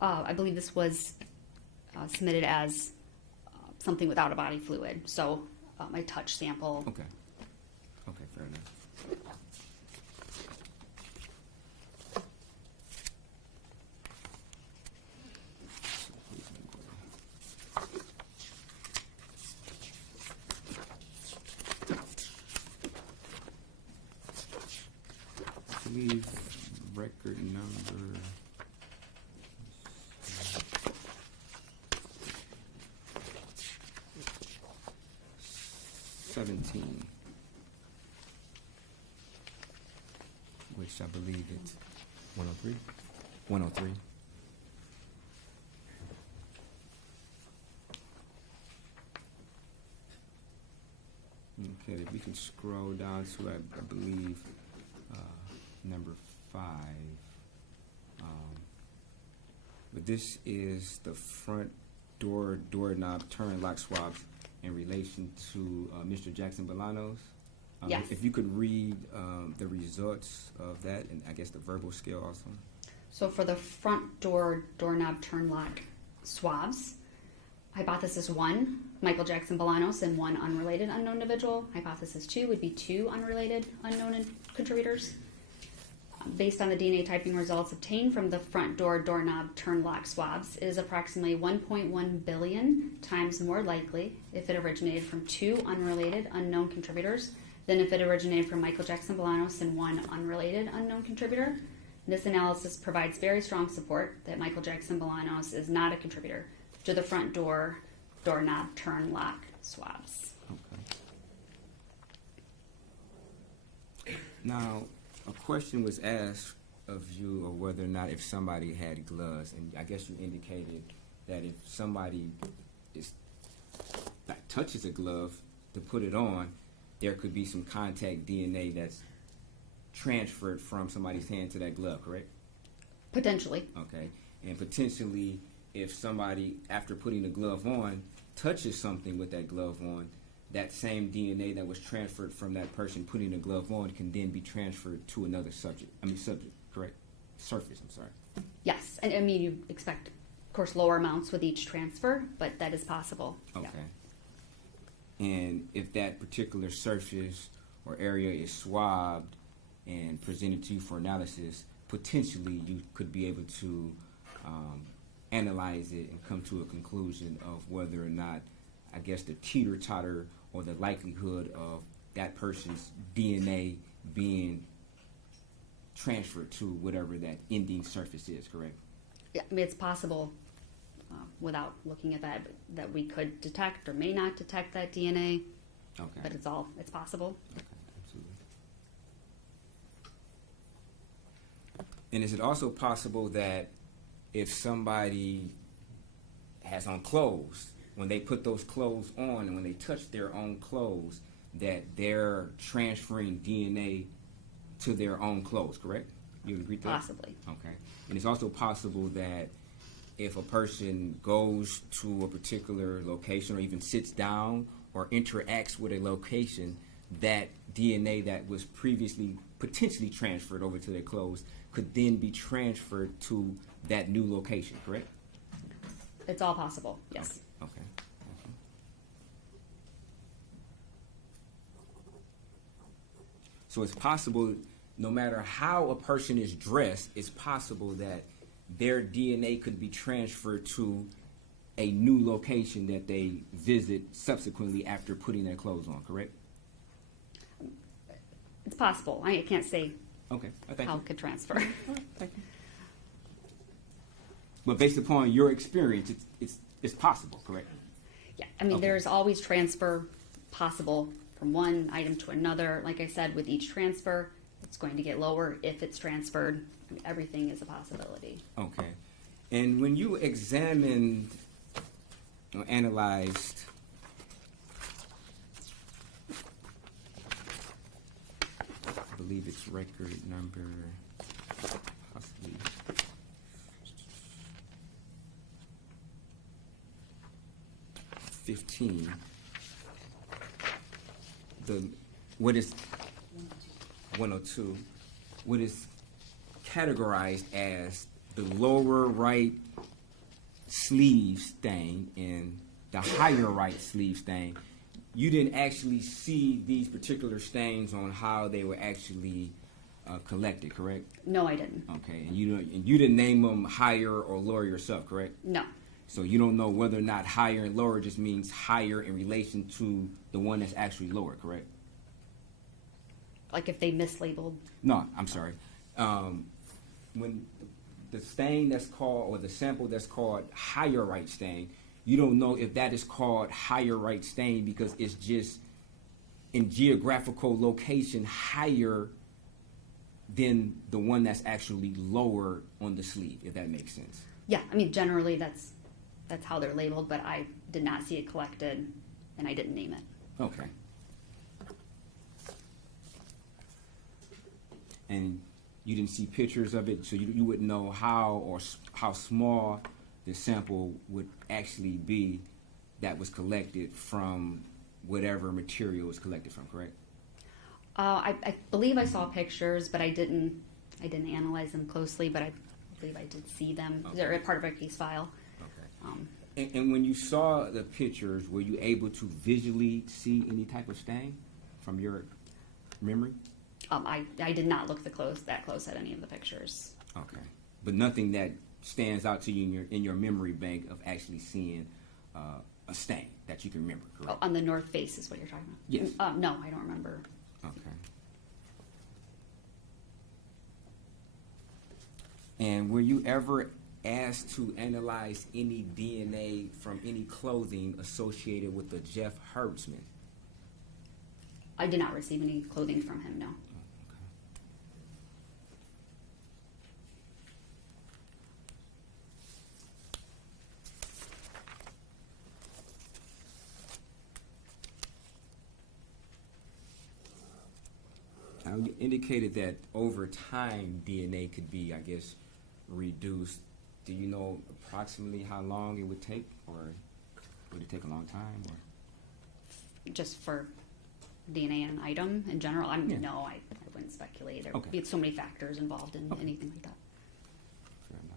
I believe this was submitted as something without a body fluid, so my touch sample. Okay. Okay, fair enough. I believe record number 17, which I believe it's 103. 103. Okay, if we can scroll down to, I believe, number 5. But this is the front doorknob turn lock swabs in relation to Mr. Jackson-Bolanos. Yes. If you could read the results of that, and I guess the verbal scale also. So for the front doorknob turn lock swabs, hypothesis 1, Michael Jackson-Bolanos, and 1 unrelated unknown individual. Hypothesis 2 would be 2 unrelated unknown contributors. Based on the DNA typing results obtained from the front doorknob turn lock swabs, it is approximately 1.1 billion times more likely if it originated from 2 unrelated unknown contributors than if it originated from Michael Jackson-Bolanos and 1 unrelated unknown contributor. This analysis provides very strong support that Michael Jackson-Bolanos is not a contributor to the front doorknob turn lock swabs. Okay. Now, a question was asked of you of whether or not if somebody had gloves, and I guess you indicated that if somebody touches a glove to put it on, there could be some contact DNA that's transferred from somebody's hand to that glove, correct? Potentially. Okay. And potentially, if somebody, after putting the glove on, touches something with that glove on, that same DNA that was transferred from that person putting the glove on can then be transferred to another subject, correct? Surface, I'm sorry. Yes, and I mean, you expect, of course, lower amounts with each transfer, but that is possible. Okay. Yeah. And if that particular surface or area is swabbed and presented to you for analysis, potentially you could be able to analyze it and come to a conclusion of whether or not, I guess, the teeter-totter or the likelihood of that person's DNA being transferred to whatever that ending surface is, correct? Yeah, I mean, it's possible without looking at that we could detect or may not detect that DNA. Okay. But it's possible. Okay, absolutely. And is it also possible that if somebody has on clothes, when they put those clothes on and when they touch their own clothes, that they're transferring DNA to their own clothes, correct? You agree with that? Possibly. Okay. And it's also possible that if a person goes to a particular location or even sits down or interacts with a location, that DNA that was previously potentially transferred over to their clothes could then be transferred to that new location, correct? It's all possible, yes. Okay. So it's possible, no matter how a person is dressed, it's possible that their DNA could be transferred to a new location that they visit subsequently after putting their clothes on, correct? It's possible. I can't say Okay, thank how you. it could transfer. Thank you. But based upon your experience, it's possible, correct? Yeah, I mean, Okay. there's always transfer possible from one item to another. Like I said, with each transfer, it's going to get lower if it's transferred. I mean, everything is a possibility. Okay. And when you examined or analyzed I believe it's record number possibly 15. What is 102? What is categorized as the lower right sleeve stain and the higher right sleeve stain. You didn't actually see these particular stains on how they were actually collected, correct? No, I didn't. Okay, and you didn't name them higher or lower yourself, correct? No. So you don't know whether or not higher and lower just means higher in relation to the one that's actually lower, correct? Like if they mislabeled. No, I'm sorry. When the stain that's called, or the sample that's called higher right stain, you don't know if that is called higher right stain because it's just in geographical location higher than the one that's actually lower on the sleeve, if that makes sense. Yeah, I mean, generally that's how they're labeled, but I did not see it collected, and I didn't name it. Okay. And you didn't see pictures of it, so you wouldn't know how small the sample would actually be that was collected from whatever material was collected from, correct? I believe I saw pictures, but I didn't analyze them closely, but I believe I did see them. Okay. They're a part of our case file. Okay. And when you saw the pictures, were you able to visually see any type of stain from your memory? I did not look that close at any of the pictures. Okay. But nothing that stands out to you in your memory bank of actually seeing a stain that you can remember, correct? Oh, on the north face is what you're talking about? Yes. No, I don't remember. Okay. And were you ever asked to analyze any DNA from any clothing associated with the Jeff Hertzman? I did not receive any clothing from him, no. Now, you indicated that over time DNA could be, I guess, reduced. Do you know approximately how long it would take, or would it take a long time? Or? Just for DNA in an item in general, Yeah. No, I wouldn't speculate. There Okay. would be so many factors involved in Okay. anything like that. Fair enough.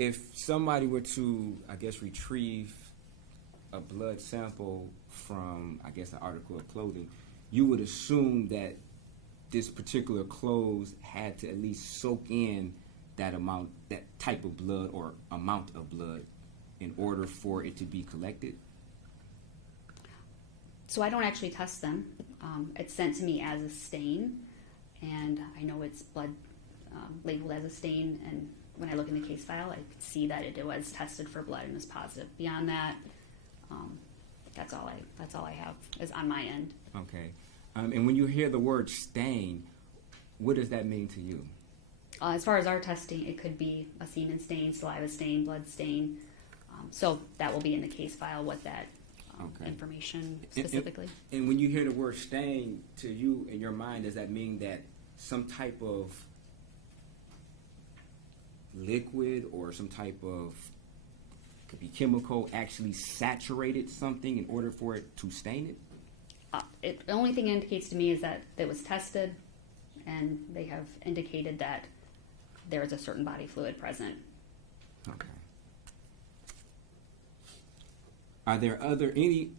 If somebody were to, I guess, retrieve a blood sample from, I guess, an article of clothing, you would assume that this particular clothes had to at least soak in that amount, that type of blood or amount of blood in order for it to be collected? So I don't actually test them. It's sent to me as a stain, and I know it's blood labeled as a stain, and when I look in the case file, I could see that it was tested for blood and was positive. Beyond that, that's all I have is on my end. Okay. And when you hear the word stain, what does that mean to you? As far as our testing, it could be a semen stain, saliva stain, blood stain. So that will be in the case file with that Okay. information specifically. And when you hear the word stain, to you in your mind, does that mean that some type of liquid or some type of, could be chemical, actually saturated something in order for it to stain it? The only thing it indicates to me is that it was tested, and they have indicated that there is a certain body fluid present. Okay. Are there any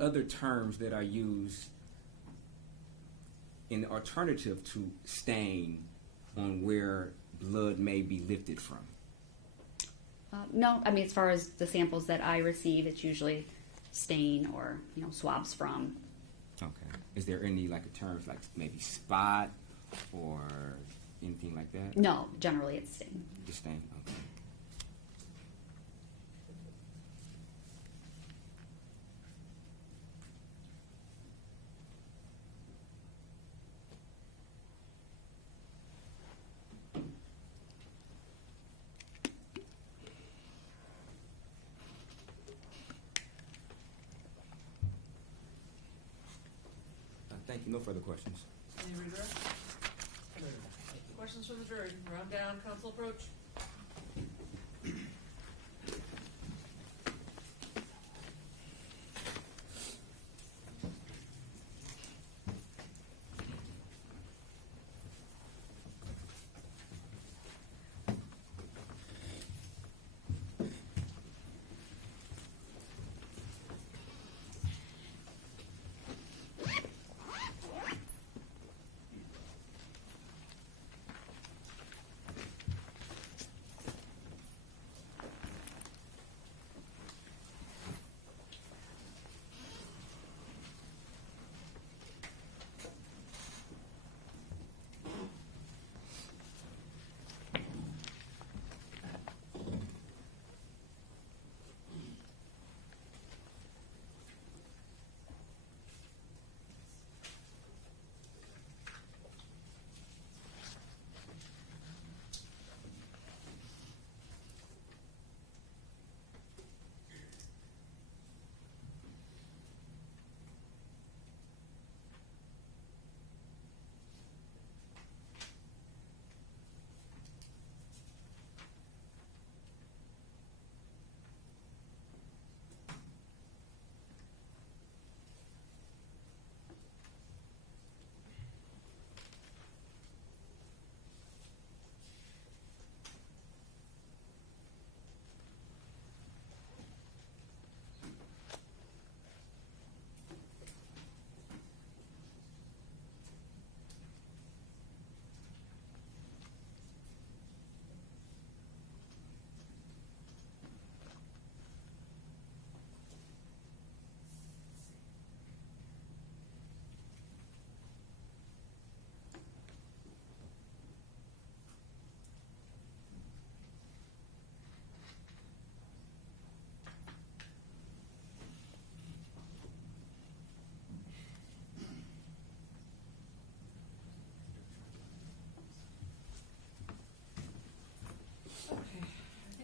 other terms that are used in alternative to stain on where blood may be lifted from? No, I mean, as far as the samples that I receive, it's usually stain or, swabs from. Okay. Is there any terms like maybe spot or anything like that? No, generally it's stain. Just stain. Okay. Thank you. No further questions. Any redirect? Questions from the jury? Round down, council approach.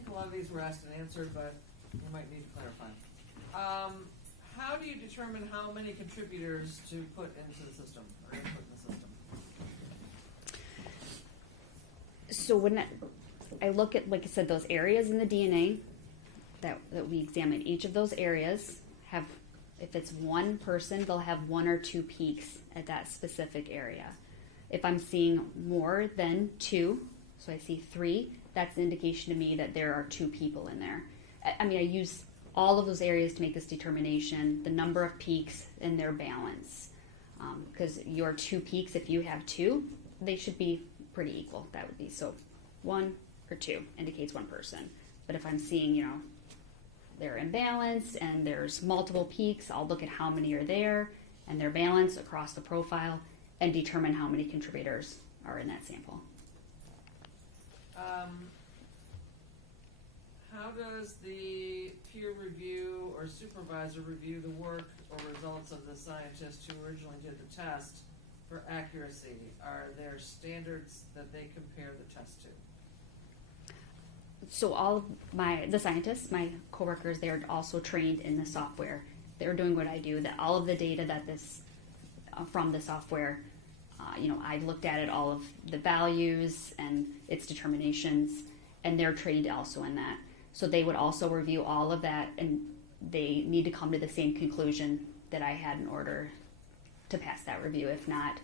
A lot of these were asked and answered, but you might need to clarify. How do you determine how many contributors to put into the system or input in the system? So when I look at, like I said, those areas in the DNA that we examine, each of those areas have, if it's one person, they'll have one or two peaks at that specific area. If I'm seeing more than two, so I see 3, that's an indication to me that there are 2 people in there. I mean, I use all of those areas to make this determination, the number of peaks and their balance. Because your 2 peaks, if you have 2, they should be pretty equal. That would be, so 1 or 2 indicates one person. But if I'm seeing, they're in balance and there's multiple peaks, I'll look at how many are there and their balance across the profile and determine how many contributors are in that sample. How does the peer review or supervisor review the work or results of the scientist who originally did the test for accuracy? Are there standards that they compare the test to? So all of the scientists, my coworkers, they're also trained in the software. They're doing what I do. That all of the data that from the software, I looked at it, all of the values and its determinations, and they're trained also in that. So they would also review all of that, and they need to come to the same conclusion that I had in order to pass that review. If not,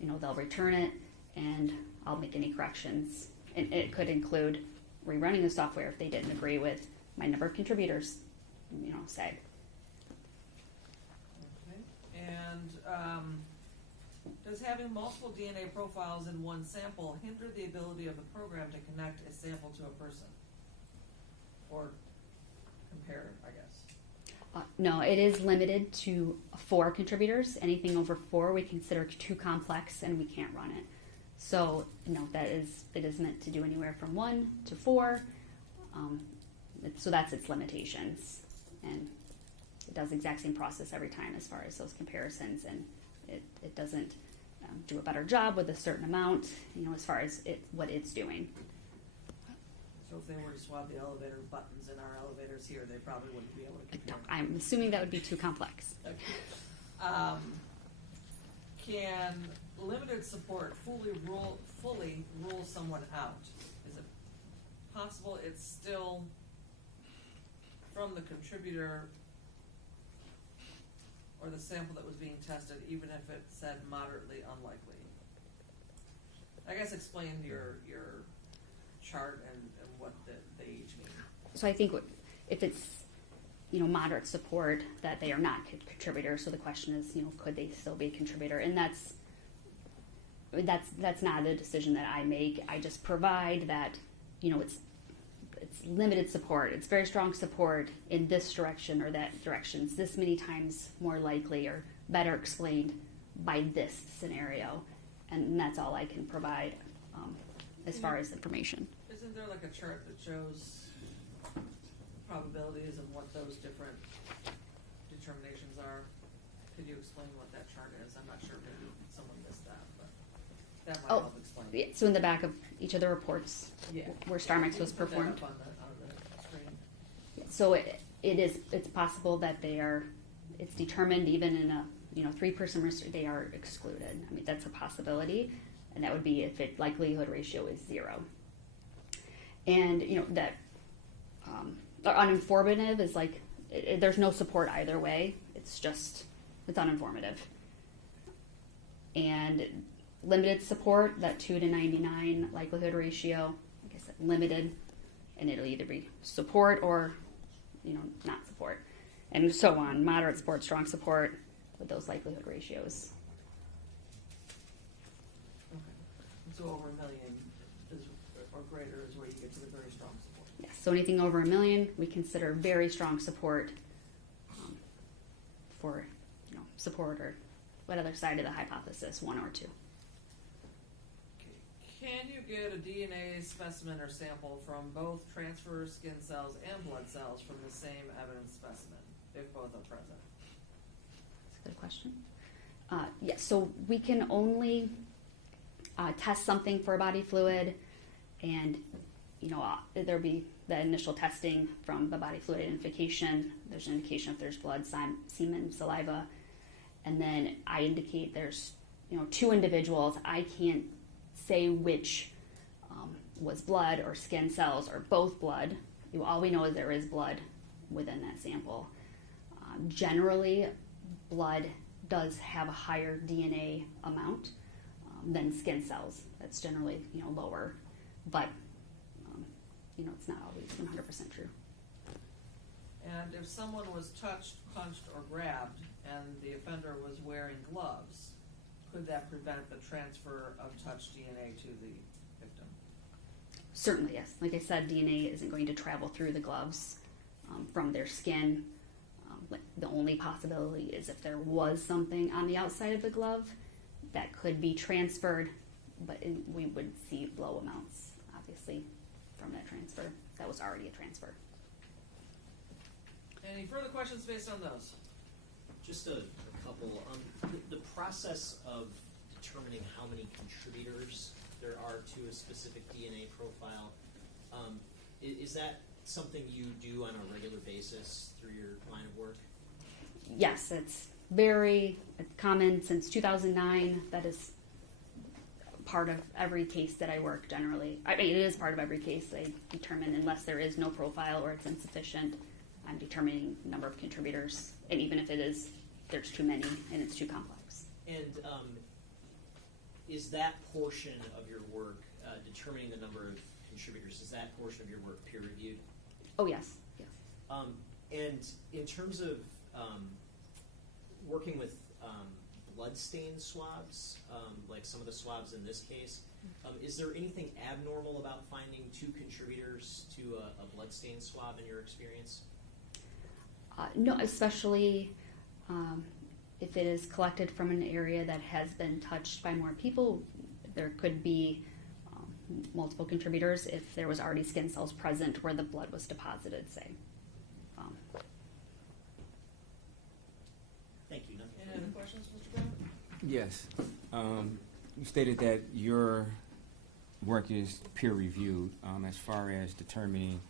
they'll return it, and I'll make any corrections. And it could include rerunning the software if they didn't agree with my number of contributors, say. Does having multiple DNA profiles in one sample hinder the ability of the program to connect a sample to a person? Or compare, I guess. No, it is limited to 4 contributors. Anything over 4 we consider too complex and we can't run it. So no, it is meant to do anywhere from 1 to 4. So that's its limitations, and it does the exact same process every time as far as those comparisons, and it doesn't do a better job with a certain amount, as far as what it's doing. So if they were to swap the elevator buttons in our elevators here, they probably wouldn't be able to compare. I'm assuming that would be too complex. Okay. Can limited support fully rule someone out? Is it possible it's still from the contributor or the sample that was being tested, even if it said moderately unlikely? I guess explain your chart and what they each mean. So I think if it's moderate support, that they are not contributors. So the question is, could they still be a contributor? And that's not a decision that I make. I just provide that it's limited support. It's very strong support in this direction or that direction. It's this many times more likely or better explained by this scenario, and that's all I can provide as far as information. Isn't there like a chart that shows probabilities and what those different determinations are? Could you explain what that chart is? I'm not sure, maybe someone missed that, but that might help explain. Yeah, so in the back of each of the reports, where StarMax was performed. Put that up on the screen. Yeah, so it's possible that it's determined even in a 3-person risk, they are excluded. I mean, that's a possibility, and that would be if its likelihood ratio is 0. And that uninformative is like there's no support either way. It's uninformative. And limited support, that 2 to 99 likelihood ratio, like I said, limited, and it'll either be support or not support, and so on. Moderate support, strong support, with those likelihood ratios. Okay. So over 1 million or greater is where you get to the very strong support. Yes. So anything over 1 million, we consider very strong support for support or what other side of the hypothesis, 1 or 2. Can you get a DNA specimen or sample from both transfer skin cells and blood cells from the same evidence specimen, if both are present? That's a good question. Yes, so we can only test something for body fluid, and there'll be the initial testing from the body fluid identification. There's an indication if there's blood, semen, saliva, and then I indicate there's 2 individuals. I can't say which was blood or skin cells or both blood. All we know is there is blood within that sample. Generally, blood does have a higher DNA amount than skin cells. That's generally lower, but it's not always 100% true. And if someone was touched, punched, or grabbed, and the offender was wearing gloves, could that prevent the transfer of touch DNA to the victim? Certainly, yes. Like I said, DNA isn't going to travel through the gloves from their skin. The only possibility is if there was something on the outside of the glove that could be transferred, but we would see low amounts, obviously, from that transfer. That was already a transfer. Any further questions based on those? Just a couple. The process of determining how many contributors there are to a specific DNA profile, is that something you do on a regular basis through your line of work? Yes, it's very common since 2009. That is part of every case that I work generally. I mean, it is part of every case. I determine, unless there is no profile or it's insufficient, I'm determining the number of contributors. And even if there's too many and it's too complex. And is that portion of your work, determining the number of contributors, is that portion of your work peer reviewed? Oh, yes. Yes. And in terms of working with blood-stained swabs, like some of the swabs in this case, is there anything abnormal about finding 2 contributors to a blood-stained swab in your experience? No, especially if it is collected from an area that has been touched by more people. There could be multiple contributors if there was already skin cells present where the blood was deposited, say. Thank you. Nothing Any further. other questions, Mr. Brown? Yes. You stated that your work is peer-reviewed as far as determining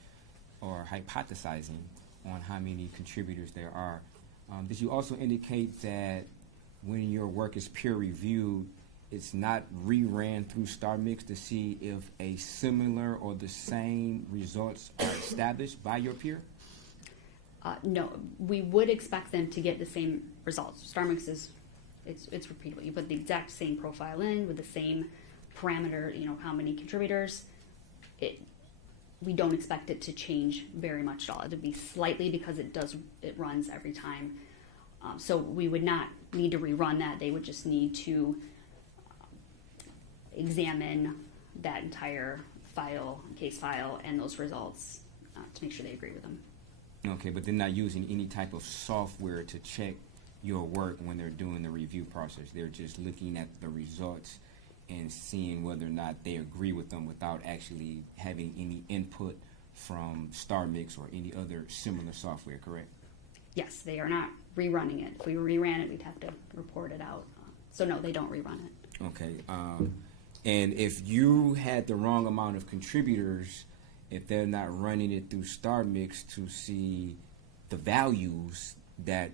or hypothesizing on how many contributors there are. Did you also indicate that when your work is peer-reviewed, it's not reran through StarMix to see if a similar or the same results are established by your peer? No, we would expect them to get the same results. StarMix is, it's repeatable. You put the exact same profile in with the same parameter, how many contributors. We don't expect it to change very much at all. It would be slightly because it runs every time. So we would not need to rerun that. They would just need to examine that entire case file, and those results to make sure they agree with them. Okay, but they're not using any type of software to check your work when they're doing the review process. They're just looking at the results and seeing whether or not they agree with them without actually having any input from StarMix or any other similar software, correct? Yes, they are not rerunning it. If we reran it, we'd have to report it out. So no, they don't rerun it. Okay. And if you had the wrong amount of contributors, if they're not running it through StarMix to see the values that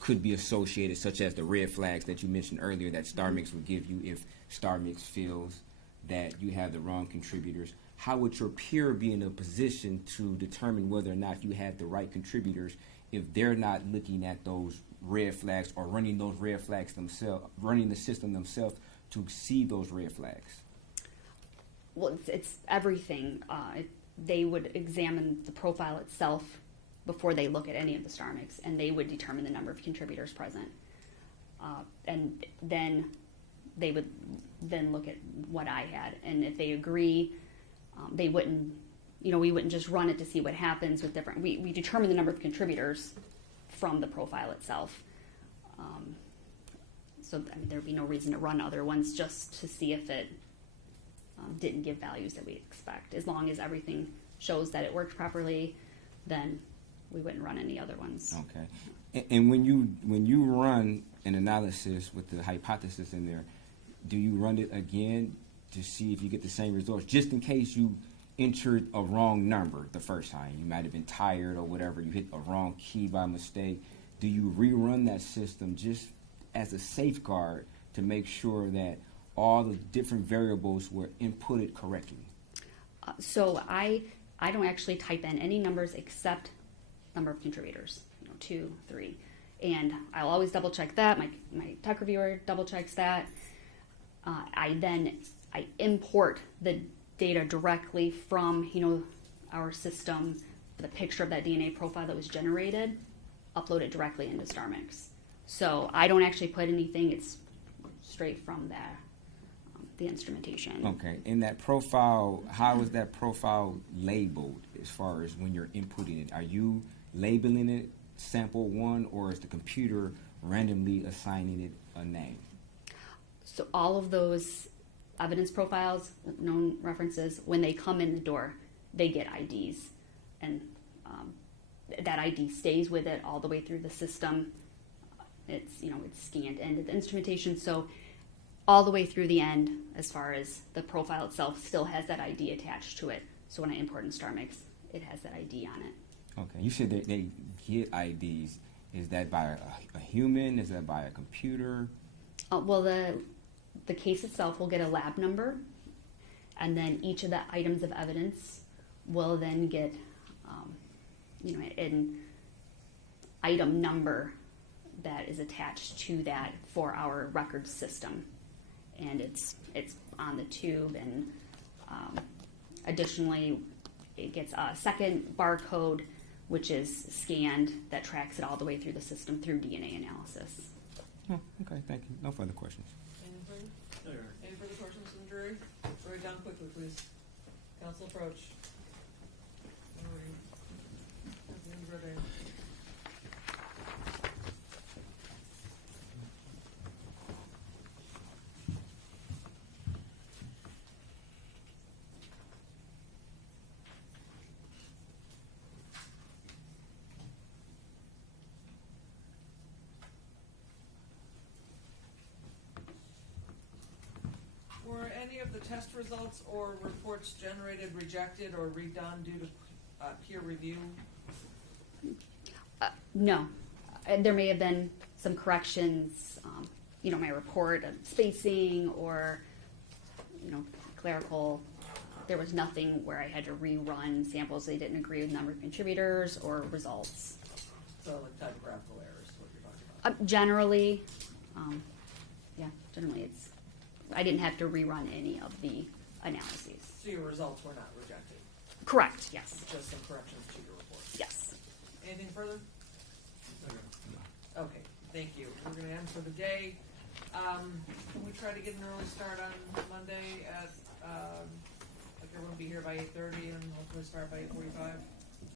could be associated, such as the red flags that you mentioned earlier that StarMix would give you if StarMix feels that you have the wrong contributors, how would your peer be in a position to determine whether or not you had the right contributors if they're not looking at those red flags or running those red flags themselves, running the system themselves to see those red flags? Well, it's everything. They would examine the profile itself before they look at any of the StarMix, and they would determine the number of contributors present. And then they would then look at what I had, and if they agree, they wouldn't, we wouldn't just run it to see what happens with different, we determine the number of contributors from the profile itself. So there'd be no reason to run other ones just to see if it didn't give values that we expect. As long as everything shows that it worked properly, then we wouldn't run any other ones. Okay. And when you run an analysis with the hypothesis in there, do you run it again to see if you get the same results, just in case you entered a wrong number the first time? You might have been tired or whatever, you hit a wrong key by mistake. Do you rerun that system just as a safeguard to make sure that all the different variables were inputted correctly? So I don't actually type in any numbers except number of contributors, 2, 3. And I'll always double check that. My tech reviewer double checks that. I import the data directly from, our system, the picture of that DNA profile that was generated, upload it directly into StarMix. So I don't actually put anything, it's straight from there. The instrumentation. Okay, in that profile, how is that profile labeled as far as when you're inputting it? Are you labeling it sample 1, or is the computer randomly assigning it a name? So all of those evidence profiles, known references, when they come in the door, they get IDs, and that ID stays with it all the way through the system. It's it's scanned into the instrumentation, so all the way through the end, as far as the profile itself, still has that ID attached to it. So when I import in StarMix, it has that ID on it. Okay, you said that they get IDs. Is that by a human? Is that by a computer? Well, the case itself will get a lab number, and then each of the items of evidence will then get, an item number that is attached to that for our record system. And it's on the tube, and additionally it gets a second barcode which is scanned that tracks it all the way through the system through DNA analysis. Oh, okay, thank you. No further questions. Any further? No, Your Honor. Any further questions from the jury? Write down quickly, please. Counsel approach. Everyone's ready. Were any of the test results or reports generated, rejected, or redone due to peer review? No. There may have been some corrections, my report, spacing or, clerical. There was nothing where I had to rerun samples. They didn't agree with number of contributors or results. So like typographical errors, what you're talking about. Generally, I didn't have to rerun any of the analyses. So your results were not rejected, Correct, yes. just some corrections to your report. Yes. Anything further? No, Your Honor. Okay, thank you. We're gonna end for the day. Can we try to get an early start on Monday at, like everyone be here by 8:30 and hopefully start by 8:45?